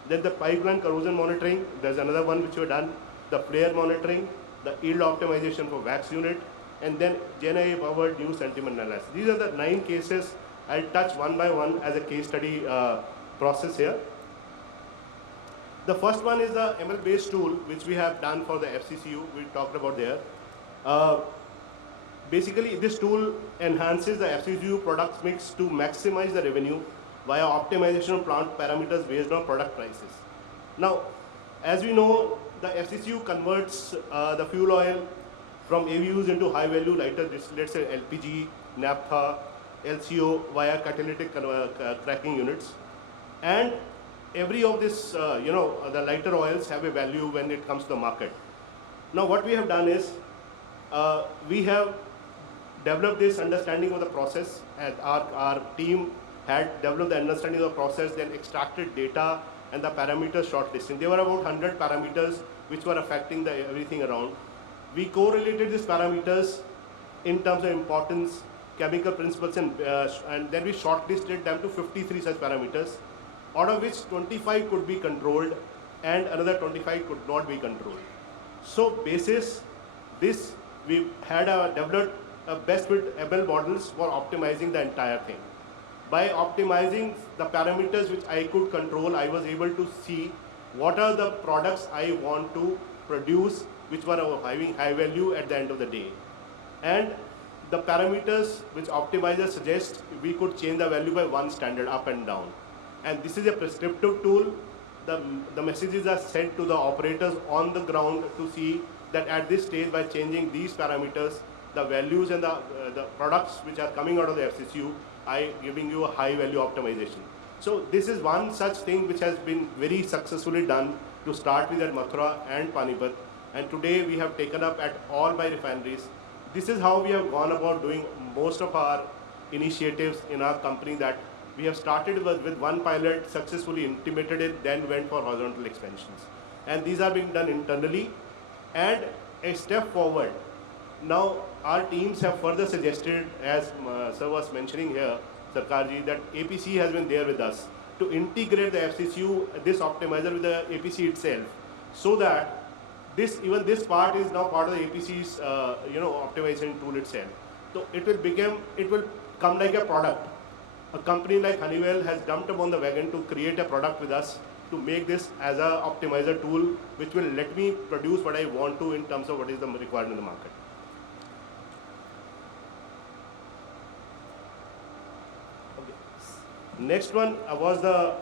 Then the pipeline corrosion monitoring, there's another one which we've done, the flare monitoring, the yield optimization for wax unit, and then GenAI powered new sentiment analysis. These are the 9 cases. I'll touch one by one as a case study process here. The first one is the ML based tool which we have done for the FCCU, we talked about there. Basically, this tool enhances the FCCU products mix to maximize the revenue via optimization of plant parameters based on product prices. Now, as we know, the FCCU converts the fuel oil from AVUs into high value lighter distillates, say LPG, naphtha, LCO via catalytic cracking units. And every of this, the lighter oils have a value when it comes to the market. Now, what we have done is, we have developed this understanding of the process, and our team had developed the understanding of the process, then extracted data and the parameters shortlisting. There were about 100 parameters which were affecting everything around. We correlated these parameters in terms of importance, chemical principles, and then we shortlisted them to 53 such parameters, out of which 25 could be controlled and another 25 could not be controlled. So basis this, we had developed a best fit ML models for optimizing the entire thing. By optimizing the parameters which I could control, I was able to see what are the products I want to produce which were having high value at the end of the day. And the parameters which optimizer suggests, we could change the value by 1 standard up and down. And this is a prescriptive tool. The messages are sent to the operators on the ground to see that at this stage, by changing these parameters, the values and the products which are coming out of the FCCU, I giving you a high value optimization. So this is one such thing which has been very successfully done to start with at Mathura and Panipat. And today we have taken up at all my refineries. This is how we have gone about doing most of our initiatives in our company, that we have started with one pilot, successfully implemented it, then went for horizontal expansions. And these are being done internally. And a step forward, now our teams have further suggested, as Sir was mentioning here, Sarkarji, that APC has been there with us to integrate the FCCU, this optimizer with the APC itself, so that even this part is now part of the APC's optimization tool itself. So it will come like a product. A company like Honeywell has jumped upon the wagon to create a product with us, to make this as a optimizer tool, which will let me produce what I want to in terms of what is the required in the market. Next one was the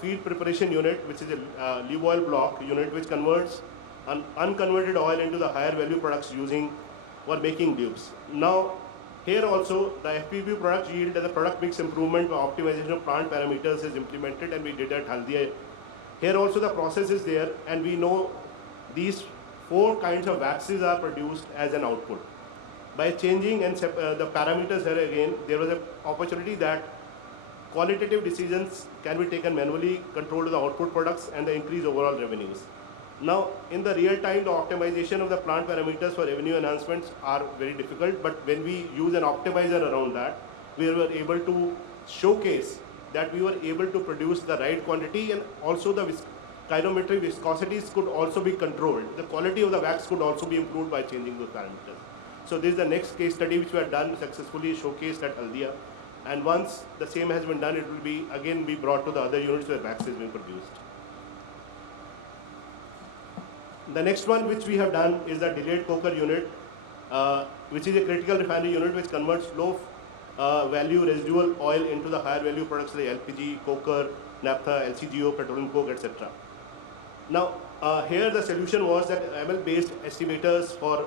feed preparation unit, which is a lube oil block unit, which converts an unconverted oil into the higher value products using or making lubes. Now, here also the FPP product yield and the product mix improvement or optimization of plant parameters is implemented, and we did at Haldia. Here also the process is there, and we know these 4 kinds of waxes are produced as an output. By changing and the parameters here again, there was an opportunity that qualitative decisions can be taken manually, control to the output products and the increase overall revenues. Now, in the real time, the optimization of the plant parameters for revenue enhancements are very difficult, but when we use an optimizer around that, we were able to showcase that we were able to produce the right quantity, and also the chirometric viscosities could also be controlled. The quality of the wax could also be improved by changing those parameters. So this is the next case study which we have done successfully, showcased at Haldia. And once the same has been done, it will be again be brought to the other units where wax is being produced. The next one which we have done is the delayed coker unit, which is a critical refinery unit which converts low value residual oil into the higher value products like LPG, coker, naphtha, LCGO, petroleum coke, etc. Now, here the solution was that ML-based estimators for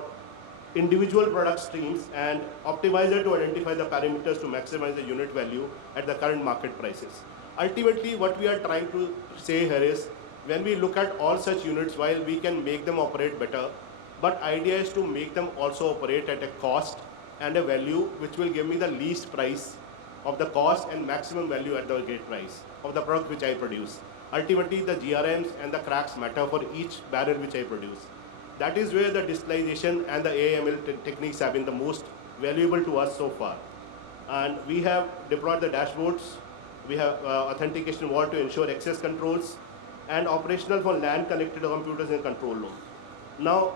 individual product streams and optimizer to identify the parameters to maximize the unit value at the current market prices. Ultimately, what we are trying to say here is, when we look at all such units, while we can make them operate better, but idea is to make them also operate at a cost and a value which will give me the least price of the cost and maximum value at the great price of the product which I produce. Ultimately, the GRMs and the cracks matter for each barrel which I produce. That is where the digitalization and the AIML techniques have been the most valuable to us so far. And we have deployed the dashboards, we have authentication wall to ensure access controls, and operational for LAN connected computers in control room. Now,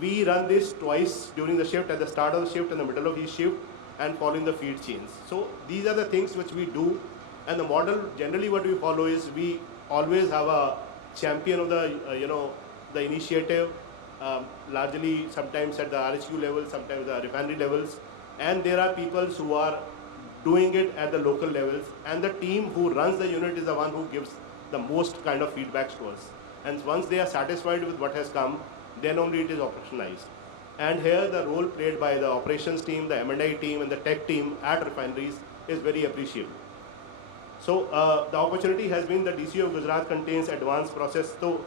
we run this twice during the shift, at the start of the shift and the middle of each shift, and following the feed chains. So these are the things which we do, and the model generally what we follow is we always have a champion of the the initiative, largely sometimes at the RHQ level, sometimes the refinery levels, and there are people who are doing it at the local levels, and the team who runs the unit is the one who gives the most kind of feedbacks to us. And once they are satisfied with what has come, then only it is operationalized. And here the role played by the operations team, the M&I team and the tech team at refineries is very appreciable. So the opportunity has been the DCO of Gujarat contains advanced process. So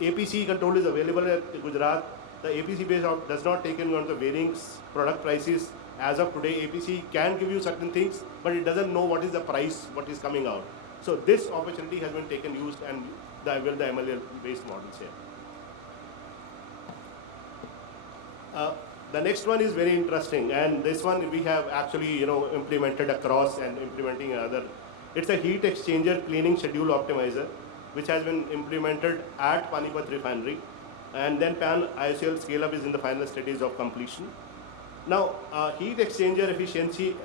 APC control is available at Gujarat. The APC base does not take into account the varying product prices. As of today, APC can give you certain things, but it doesn't know what is the price, what is coming out. So this opportunity has been taken, used, and the ML based models here. The next one is very interesting, and this one we have actually implemented across and implementing another. It's a heat exchanger cleaning schedule optimizer, which has been implemented at Panipat refinery, and then PAN IOCL scale up is in the final stages of completion. Now, heat exchanger efficiency,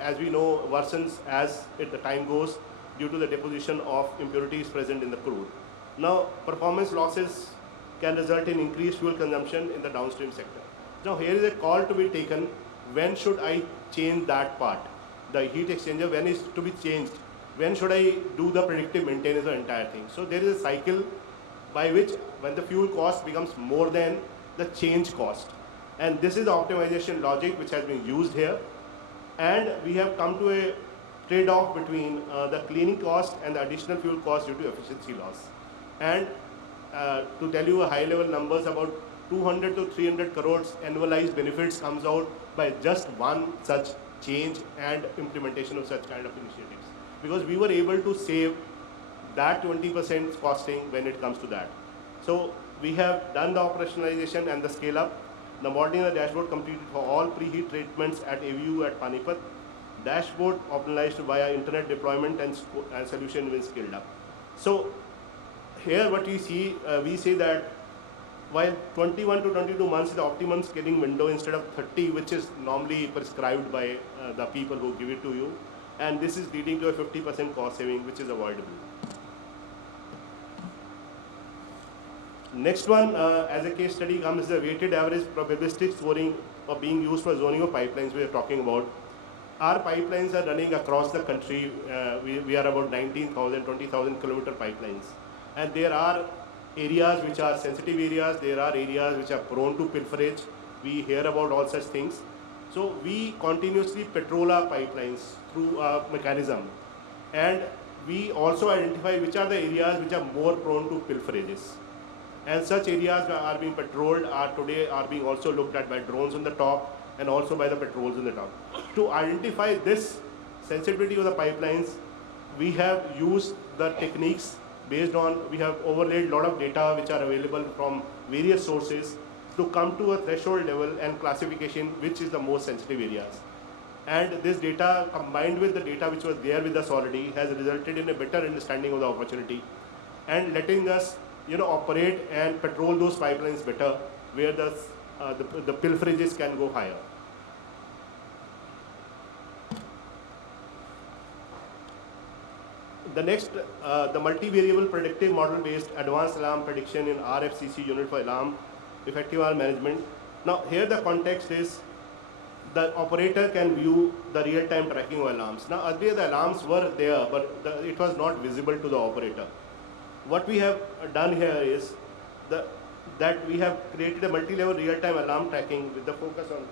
as we know, worsens as the time goes due to the deposition of impurities present in the crude. Now, performance losses can result in increased fuel consumption in the downstream sector. Now, here is a call to be taken. When should I change that part? The heat exchanger, when is to be changed? When should I do the predictive maintenance of the entire thing? So there is a cycle by which when the fuel cost becomes more than the change cost. And this is the optimization logic which has been used here. And we have come to a trade-off between the cleaning cost and the additional fuel cost due to efficiency loss. And to tell you a high-level numbers, about 200 to 300 crores annualized benefits comes out by just one such change and implementation of such kind of initiatives. Because we were able to save that 20% costing when it comes to that. So we have done the operationalization and the scale up. The modeling of the dashboard completed for all preheat treatments at AVU at Panipat. Dashboard optimized via internet deployment and solution will scaled up. So here what we see, we say that while 21 to 22 months is the optimum scaling window instead of 30, which is normally prescribed by the people who give it to you, and this is leading to a 50% cost saving, which is avoidable. Next one, as a case study, comes the weighted average probabilistic scoring of being used for zoning of pipelines we are talking about. Our pipelines are running across the country. We are about 19,000, 20,000 kilometer pipelines. And there are areas which are sensitive areas. There are areas which are prone to pilferage. We hear about all such things. So we continuously patrol our pipelines through a mechanism. And we also identify which are the areas which are more prone to pilferages. And such areas are being patrolled today are being also looked at by drones on the top and also by the patrols on the top. To identify this sensitivity of the pipelines, we have used the techniques based on, we have overlaid a lot of data which are available from various sources to come to a threshold level and classification which is the most sensitive areas. And this data combined with the data which was there with us already has resulted in a better understanding of the opportunity and letting us operate and patrol those pipelines better where the pilferages can go higher. The next, the multivariable predictive model-based advanced alarm prediction in RFCC unit for alarm effective alarm management. Now here the context is the operator can view the real-time tracking of alarms. Now earlier the alarms were there, but it was not visible to the operator. What we have done here is that we have created a multi-level real-time alarm tracking with the focus on.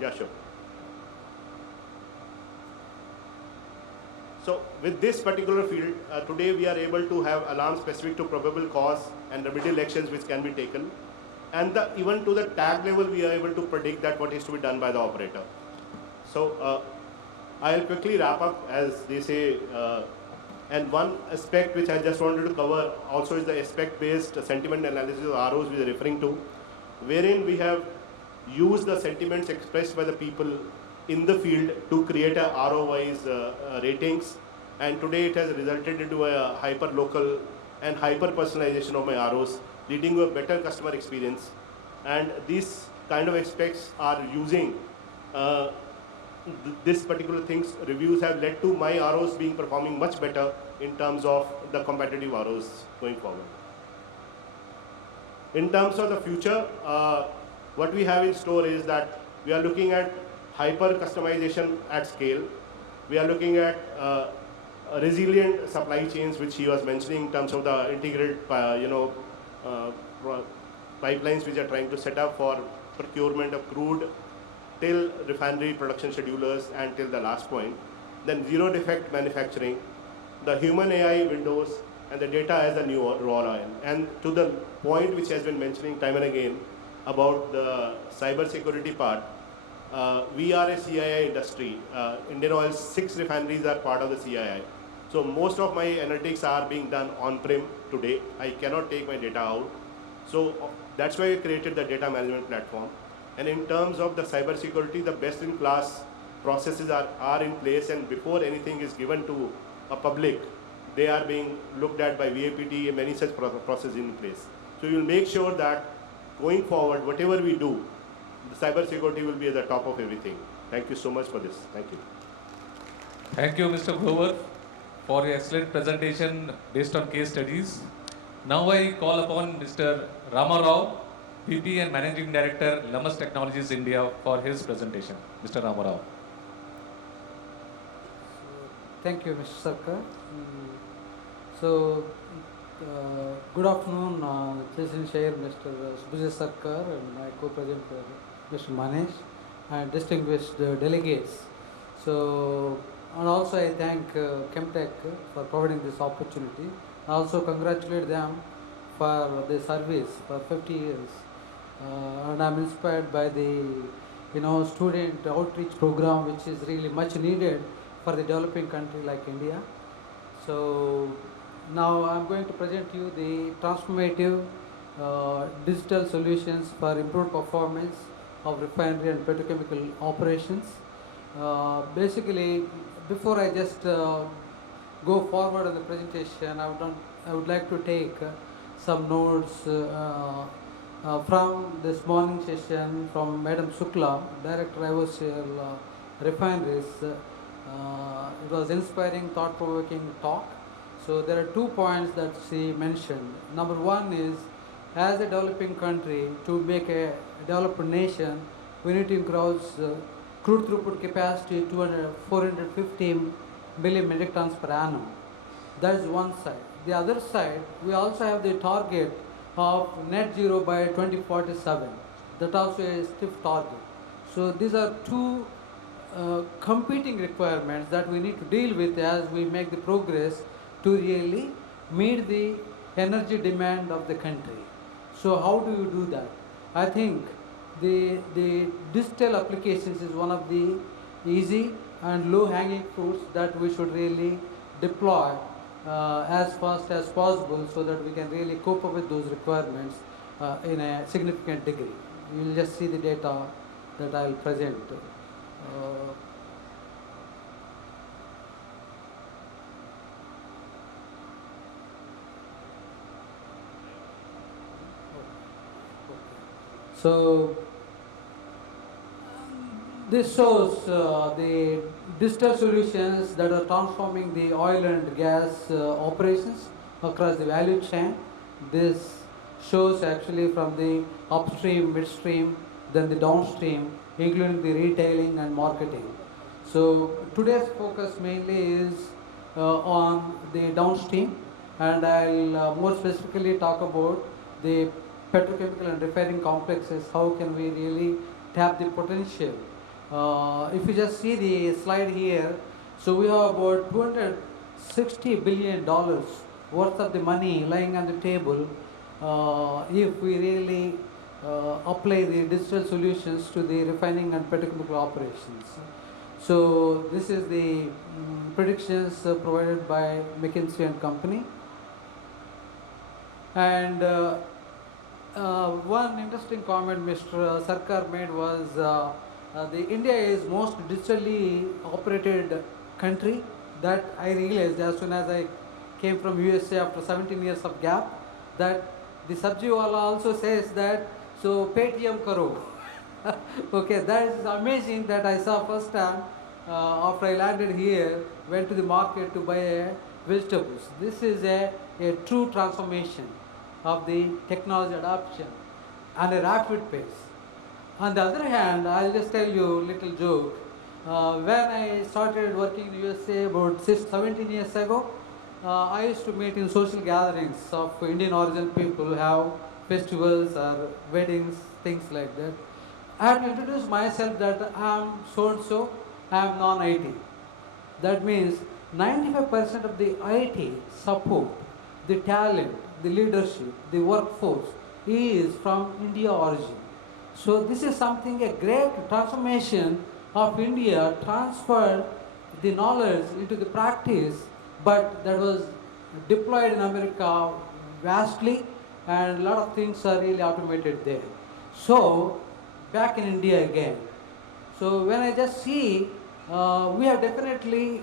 Yeah, sure. So with this particular field, today we are able to have alarms specific to probable cause and remedial actions which can be taken. And even to the tag level, we are able to predict that what is to be done by the operator. So I'll quickly wrap up, as they say. And one aspect which I just wanted to cover also is the aspect-based sentiment analysis of ROs we are referring to, wherein we have used the sentiments expressed by the people in the field to create a RO-wise ratings. And today it has resulted into a hyper-local and hyper-personalization of my ROs, leading to a better customer experience. And these kind of aspects are using this particular things, reviews have led to my ROs being performing much better in terms of the competitive ROs going forward. In terms of the future, what we have in store is that we are looking at hyper customization at scale. We are looking at resilient supply chains, which he was mentioning in terms of the integrated, pipelines which are trying to set up for procurement of crude till refinery production schedulers and till the last point. Then zero defect manufacturing, the human AI windows, and the data as a new raw oil. And to the point which has been mentioning time and again about the cyber security part, we are a CII industry. Indian Oil's 6 refineries are part of the CII. So most of my analytics are being done on-prem today. I cannot take my data out. So that's why we created the data management platform. And in terms of the cyber security, the best-in-class processes are in place, and before anything is given to a public, they are being looked at by VAPT and many such processes in place. So we will make sure that going forward, whatever we do, the cyber security will be at the top of everything. Thank you so much for this. Thank you. Thank you, Mr. Grover, for your excellent presentation based on case studies. Now I call upon Mr. Rama Rao, VP and Managing Director, Lummus Technologies India, for his presentation. Mr. Rama Rao. Thank you, Mr. Sarkar. So, good afternoon, Session Chair Mr. Subhajit Sarkar and my co-president Mr. Manish and distinguished delegates. So, and also I thank Chemtech for providing this opportunity. I also congratulate them for their service for 50 years. And I'm inspired by the student outreach program, which is really much needed for the developing country like India. So now I'm going to present you the transformative digital solutions for improved performance of refinery and petrochemical operations. Basically, before I just go forward on the presentation, I would like to take some notes from this morning session from Madam Shukla, Director IOCL Refineries. It was inspiring, thought-provoking talk. So there are 2 points that she mentioned. Number one is, as a developing country, to make a developed nation, we need to increase crude throughput capacity to 450 million metric tons per annum. That is one side. The other side, we also have the target of net zero by 2047. That also is a stiff target. So these are two competing requirements that we need to deal with as we make the progress to really meet the energy demand of the country. So how do you do that? I think the digital applications is one of the easy and low hanging fruits that we should really deploy as fast as possible so that we can really cope up with those requirements in a significant degree. You will just see the data that I will present. So this shows the digital solutions that are transforming the oil and gas operations across the value chain. This shows actually from the upstream, midstream, then the downstream, including the retailing and marketing. So today's focus mainly is on the downstream, and I'll more specifically talk about the petrochemical and refining complexes. How can we really tap the potential? If you just see the slide here, so we have about $260 billion worth of the money lying on the table if we really apply the digital solutions to the refining and petrochemical operations. So this is the predictions provided by McKinsey and Company. And one interesting comment Mr. Sarkar made was the India is most digitally operated country. That I realized as soon as I came from USA after 17 years of gap, that the Sabji wala also says that, so Paytm karo. Okay, that is amazing that I saw first time after I landed here, went to the market to buy vegetables. This is a true transformation of the technology adoption and a rapid pace. On the other hand, I'll just tell you a little joke. When I started working in the USA about 17 years ago, I used to meet in social gatherings of Indian origin people who have festivals or weddings, things like that. I had to introduce myself that I am so-and-so, I am non-IT. That means 95% of the IT support, the talent, the leadership, the workforce is from India origin. So this is something, a great transformation of India, transferred the knowledge into the practice, but that was deployed in America vastly, and a lot of things are really automated there. So back in India again. So when I just see, we have definitely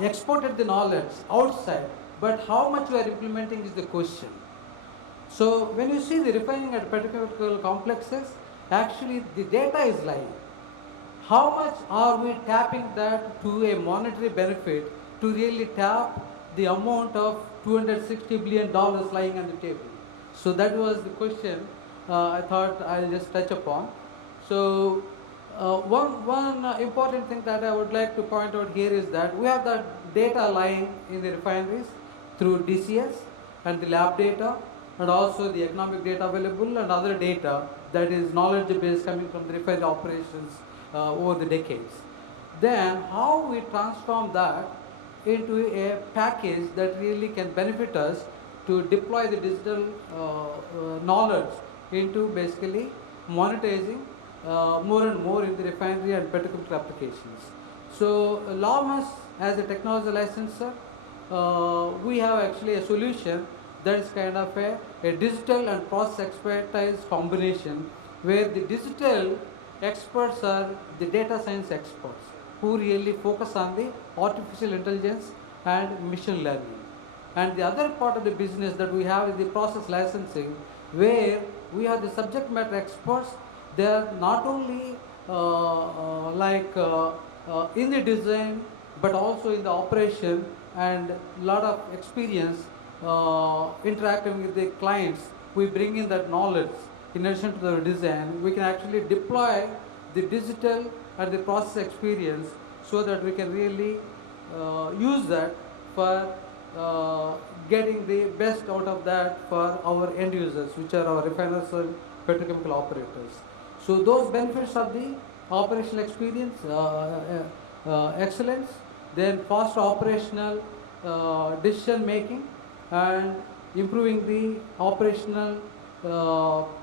exported the knowledge outside, but how much we are implementing is the question. So when you see the refining and petrochemical complexes, actually the data is lying. How much are we tapping that to a monetary benefit to really tap the amount of $260 billion lying on the table? So that was the question I thought I'll just touch upon. So one important thing that I would like to point out here is that we have the data lying in the refineries through DCS and the lab data, and also the economic data available and other data that is knowledge base coming from the refinery operations over the decades. Then how we transform that into a package that really can benefit us to deploy the digital knowledge into basically monetizing more and more in the refinery and petrochemical applications. So Lamas as a technology licensor, we have actually a solution that is kind of a digital and process expertise combination, where the digital experts are the data science experts who really focus on the artificial intelligence and machine learning. And the other part of the business that we have is the process licensing, where we have the subject matter experts. They are not only in the design, but also in the operation and lot of experience interacting with the clients. We bring in that knowledge in addition to the design. We can actually deploy the digital and the process experience so that we can really use that for getting the best out of that for our end users, which are our refiners and petrochemical operators. So those benefits of the operational experience, excellence, then fast operational decision making, and improving the operational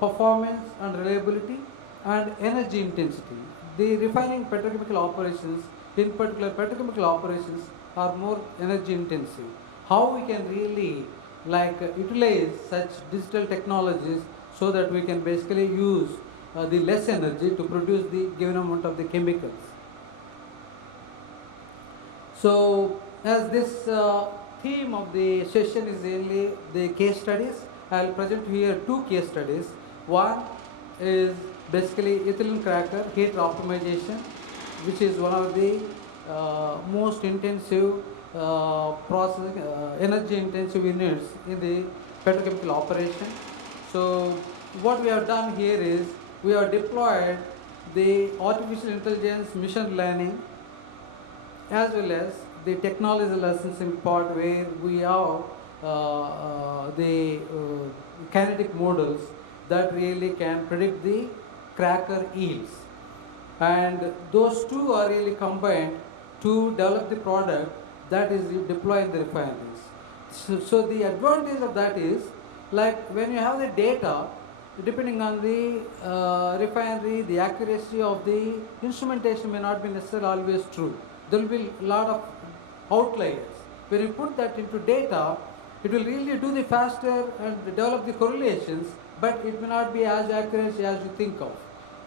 performance and reliability, and energy intensity. The refining petrochemical operations, in particular petrochemical operations, are more energy intensive. How we can really utilize such digital technologies so that we can basically use the less energy to produce the given amount of the chemicals. So as this theme of the session is mainly the case studies, I will present here two case studies. One is basically ethylene cracker heat optimization, which is one of the most intensive processing, energy intensive units in the petrochemical operation. So what we have done here is we have deployed the artificial intelligence, machine learning, as well as the technology licensing part, where we have the kinetic models that really can predict the cracker yields. And those two are really combined to develop the product that is deployed in the refineries. So the advantage of that is, like when you have the data, depending on the refinery, the accuracy of the instrumentation may not be necessarily always true. There will be a lot of outliers. When you put that into data, it will really do the faster and develop the correlations, but it may not be as accurate as you think of.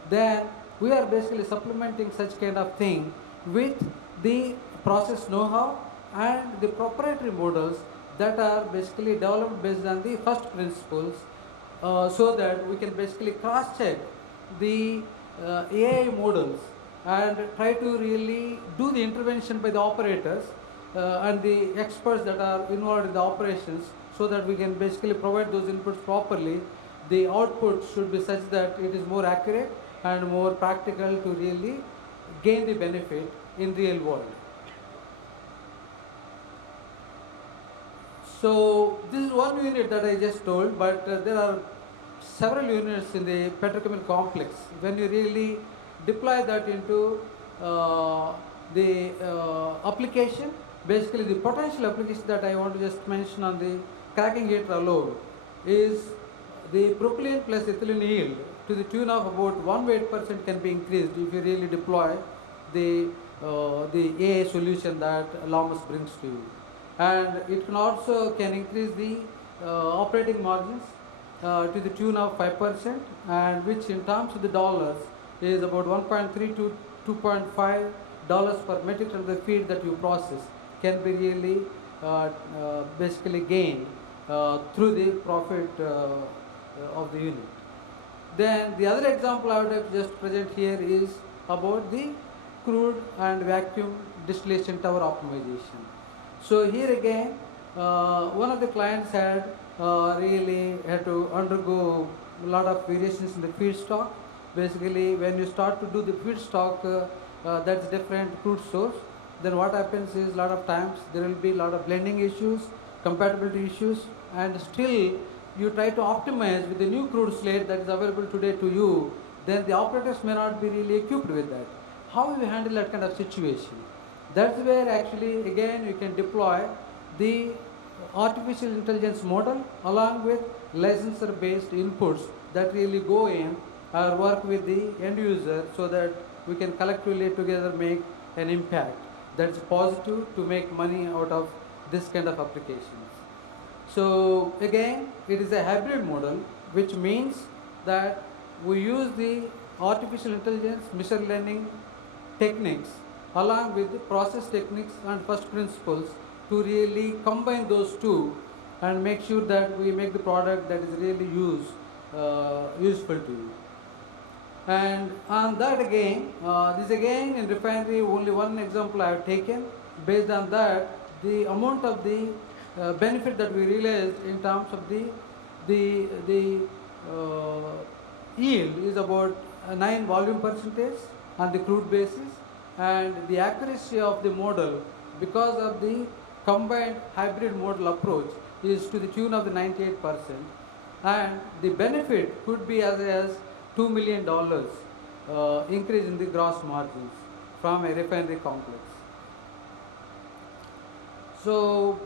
Then we are basically supplementing such kind of thing with the process know-how and the proprietary models that are basically developed based on the first principles, so that we can basically cross-check the AI models and try to really do the intervention by the operators and the experts that are involved in the operations, so that we can basically provide those inputs properly. The output should be such that it is more accurate and more practical to really gain the benefit in real world. So this is one unit that I just told, but there are several units in the petrochemical complex. When you really deploy that into the application, basically the potential application that I want to just mention on the cracking heater alone is the propylene plus ethylene yield to the tune of about 1% can be increased if you really deploy the AI solution that Lamas brings to you. And it can also increase the operating margins to the tune of 5%, and which in terms of the dollars is about 1.3 to 2.5 dollars per metric ton of the feed that you process can be really basically gained through the profit of the unit. Then the other example I would like to just present here is about the crude and vacuum distillation tower optimization. So here again, one of the clients had really had to undergo a lot of variations in the feedstock. Basically, when you start to do the feedstock, that's different crude source. Then what happens is, a lot of times there will be a lot of blending issues, compatibility issues, and still you try to optimize with the new crude slate that is available today to you. Then the operators may not be really equipped with that. How you handle that kind of situation? That's where actually again you can deploy the artificial intelligence model along with licensor based inputs that really go in or work with the end user, so that we can collectively together make an impact that's positive to make money out of this kind of applications. So again, it is a hybrid model, which means that we use the artificial intelligence, machine learning techniques along with the process techniques and first principles to really combine those two and make sure that we make the product that is really useful to you. And on that again, this again in refinery, only one example I have taken. Based on that, the amount of the benefit that we realized in terms of the yield is about 9 volume percentage on the crude basis, and the accuracy of the model because of the combined hybrid model approach is to the tune of the 98%, and the benefit could be as high as $2 million increase in the gross margins from a refinery complex. So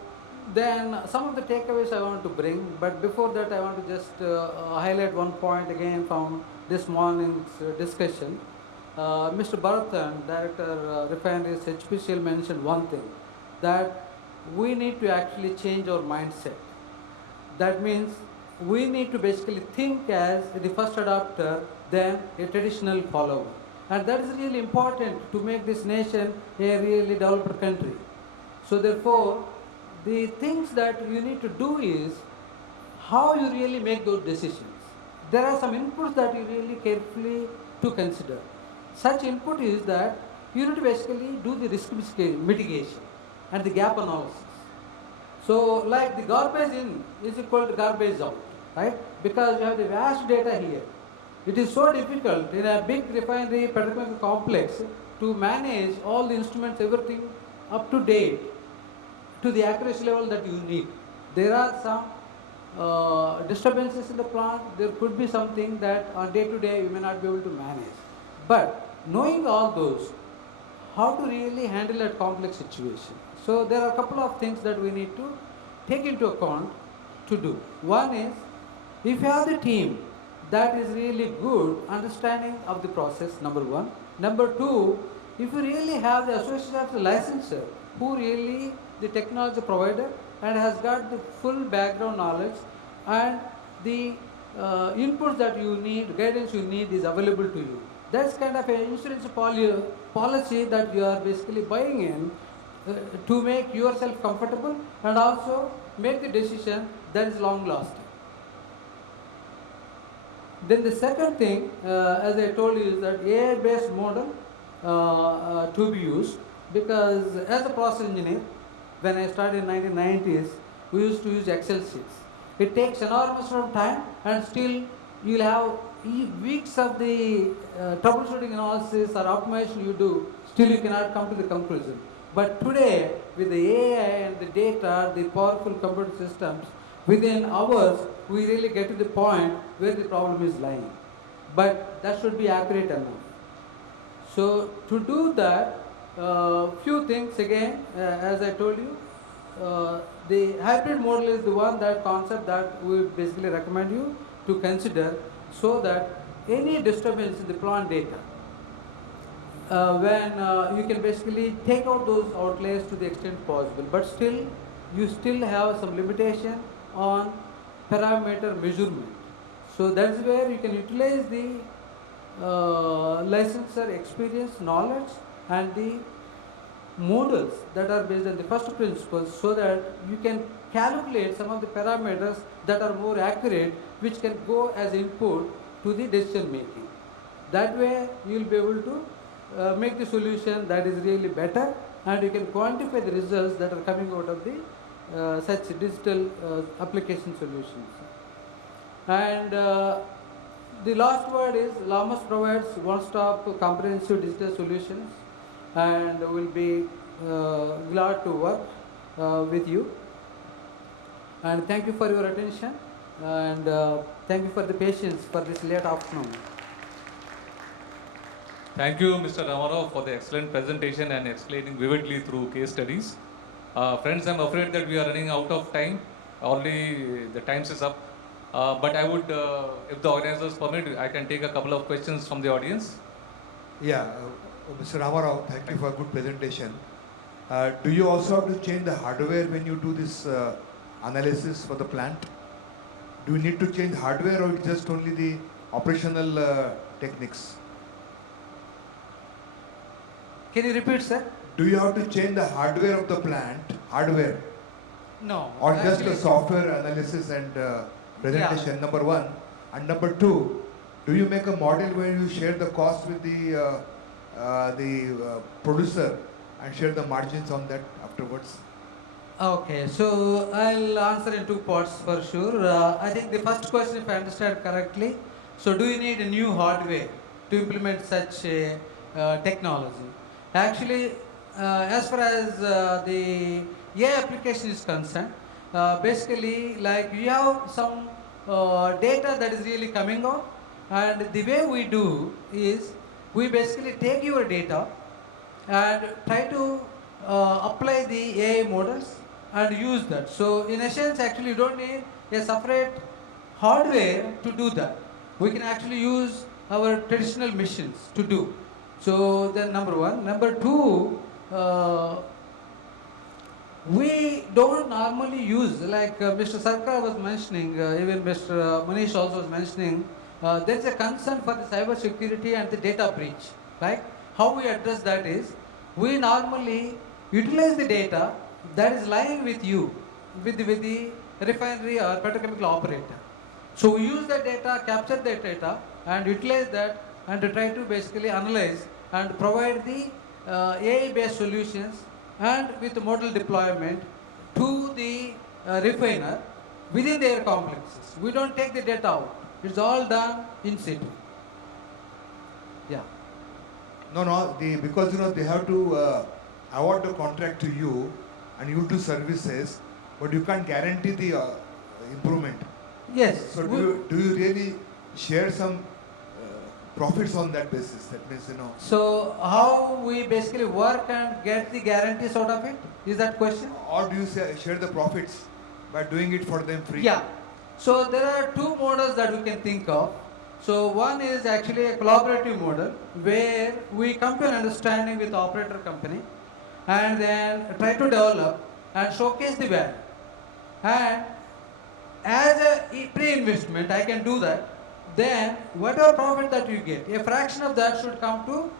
then some of the takeaways I want to bring, but before that I want to just highlight one point again from this morning's discussion. Mr. Bharathan, Director Refineries HPCL, mentioned one thing, that we need to actually change our mindset. That means we need to basically think as the first adopter than a traditional follower. And that is really important to make this nation a really developed country. So therefore, the things that you need to do is how you really make those decisions. There are some inputs that you really carefully to consider. Such input is that you need to basically do the risk mitigation and the gap analysis. So like the garbage in is equal to garbage out, right? Because you have the vast data here. It is so difficult in a big refinery petrochemical complex to manage all the instruments, everything up to date to the accuracy level that you need. There are some disturbances in the plant. There could be something that on day to day you may not be able to manage. But knowing all those, how to really handle a complex situation. So there are a couple of things that we need to take into account to do. One is, if you have the team that is really good understanding of the process, number one. Number two, if you really have the association of the licensor who really the technology provider and has got the full background knowledge, and the inputs that you need, guidance you need is available to you. That's kind of an insurance policy that you are basically buying in to make yourself comfortable and also make the decision that is long lasting. Then the second thing, as I told you, is that AI based model to be used, because as a process engineer, when I started in 1990s, we used to use Excel sheets. It takes enormous amount of time, and still you'll have weeks of the troubleshooting analysis or optimization you do, still you cannot come to the conclusion. But today, with the AI and the data, the powerful computer systems, within hours, we really get to the point where the problem is lying. But that should be accurate enough. So to do that, few things again, as I told you, the hybrid model is the one, that concept that we basically recommend you to consider, so that any disturbance in the plant data, when you can basically take out those outliers to the extent possible, but still you still have some limitation on parameter measurement. So that's where you can utilize the licensor experience, knowledge, and the models that are based on the first principles, so that you can calculate some of the parameters that are more accurate, which can go as input to the decision making. That way you will be able to make the solution that is really better, and you can quantify the results that are coming out of the such digital application solutions. And the last word is, Lamas provides one-stop comprehensive digital solutions, and will be glad to work with you. And thank you for your attention, and thank you for the patience for this late afternoon. Thank you, Mr. Ramarao, for the excellent presentation and explaining vividly through case studies. Friends, I'm afraid that we are running out of time. Already the time is up. But I would, if the organizers permit, I can take a couple of questions from the audience. Yeah, Mr. Ramarao, thank you for a good presentation. Do you also have to change the hardware when you do this analysis for the plant? Do you need to change hardware, or just only the operational techniques? Can you repeat, sir? Do you have to change the hardware of the plant, No. or just actually- the software analysis and presentation, number one? And number two, do you make a model where you share the cost with the producer and share the margins on that afterwards? Okay, so I'll answer in two parts for sure. I think the first question, if I understand correctly, so do you need a new hardware to implement such a technology? Actually, as far as the AI application is concerned, basically, like you have some data that is really coming out, and the way we do is we basically take your data and try to apply the AI models and use that. So in essence, actually you don't need a separate hardware to do that. We can actually use our traditional machines to do. So then number one. Number two, we don't normally use, like Mr. Sarkar was mentioning, even Mr. Manish also was mentioning, there is a concern for the cyber security and the data breach. Right? How we address that is, we normally utilize the data that is lying with you, with the refinery or petrochemical operator. So we use that data, capture that data, and utilize that, and to try to basically analyze and provide the AI-based solutions and with model deployment to the refiner within their complexes. We don't take the data out. It's all done in situ. Yeah. No, because they have to award the contract to you and you do services, but you can't guarantee the improvement. Yes. So do you really share some profits on that basis? That means, So how we basically work and get the guarantees out of it? Is that question? or do you share the profits by doing it for them free? Yeah. So there are two models that we can think of. So one is actually a collaborative model where we come to an understanding with the operator company and then try to develop and showcase the value. And as a pre-investment, I can do that. Then whatever profit that you get, a fraction of that should come to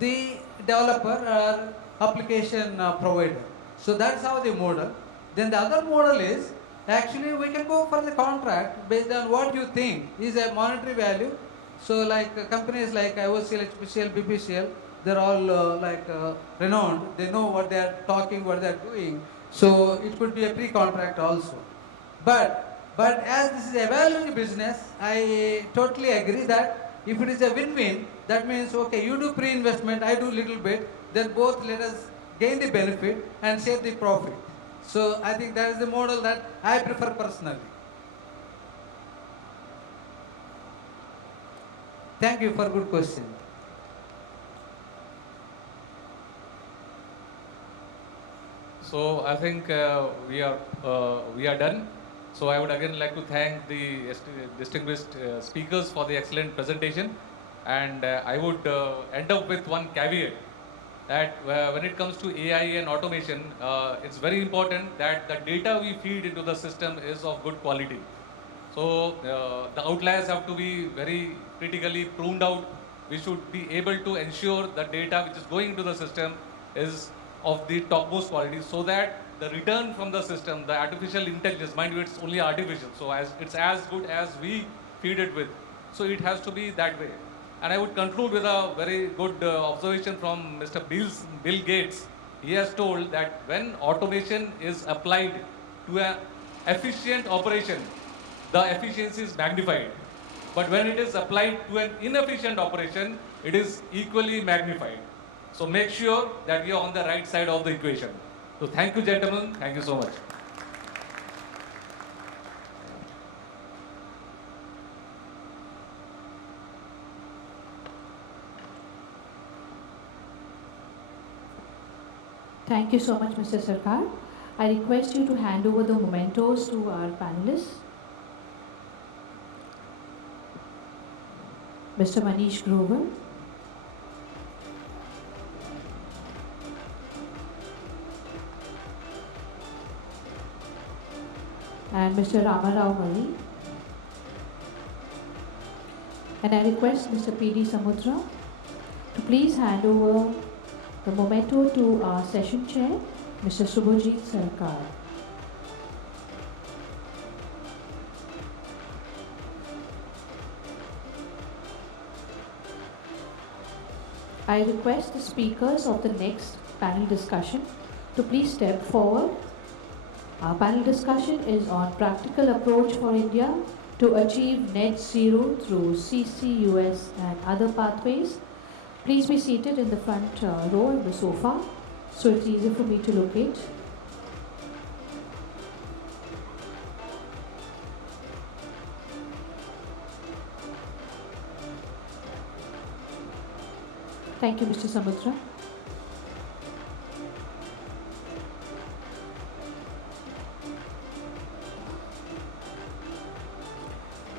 the developer or application provider. So that's how the model. Then the other model is, actually we can go for the contract based on what you think is a monetary value. So like companies like IOCL, HPCL, BPCL, they're all renowned. They know what they are talking, what they are doing. So it could be a pre-contract also. But as this is a value business, I totally agree that if it is a win-win, that means, okay, you do pre-investment, I do little bit, then both let us gain the benefit and share the profit. So I think that is the model that I prefer personally. Thank you for good question. So I think we are done. So I would again like to thank the distinguished speakers for the excellent presentation, and I would end up with one caveat that when it comes to AI and automation, it's very important that the data we feed into the system is of good quality. So the outliers have to be very critically pruned out. We should be able to ensure the data which is going into the system is of the topmost quality, so that the return from the system, the artificial intelligence, mind you, it's only artificial, so it's as good as we feed it with. So it has to be that way. And I would conclude with a very good observation from Mr. Bill Gates. He has told that when automation is applied to an efficient operation, the efficiency is magnified. But when it is applied to an inefficient operation, it is equally magnified. So make sure that we are on the right side of the equation. So thank you, gentlemen. Thank you so much. Thank you so much, Mr. Sarkar. I request you to hand over the mementos to our panelists. Mr. Manish Grover. And Mr. Ramarao Mali. And I request Mr. P.D. Samudra to please hand over the memento to our session chair, Mr. Subhajit Sarkar. I request the speakers of the next panel discussion to please step forward Our panel discussion is on practical approach for India to achieve net zero through CCUS and other pathways. Please be seated in the front row in the sofa so it's easier for me to locate. Thank you, Mr. Samudra.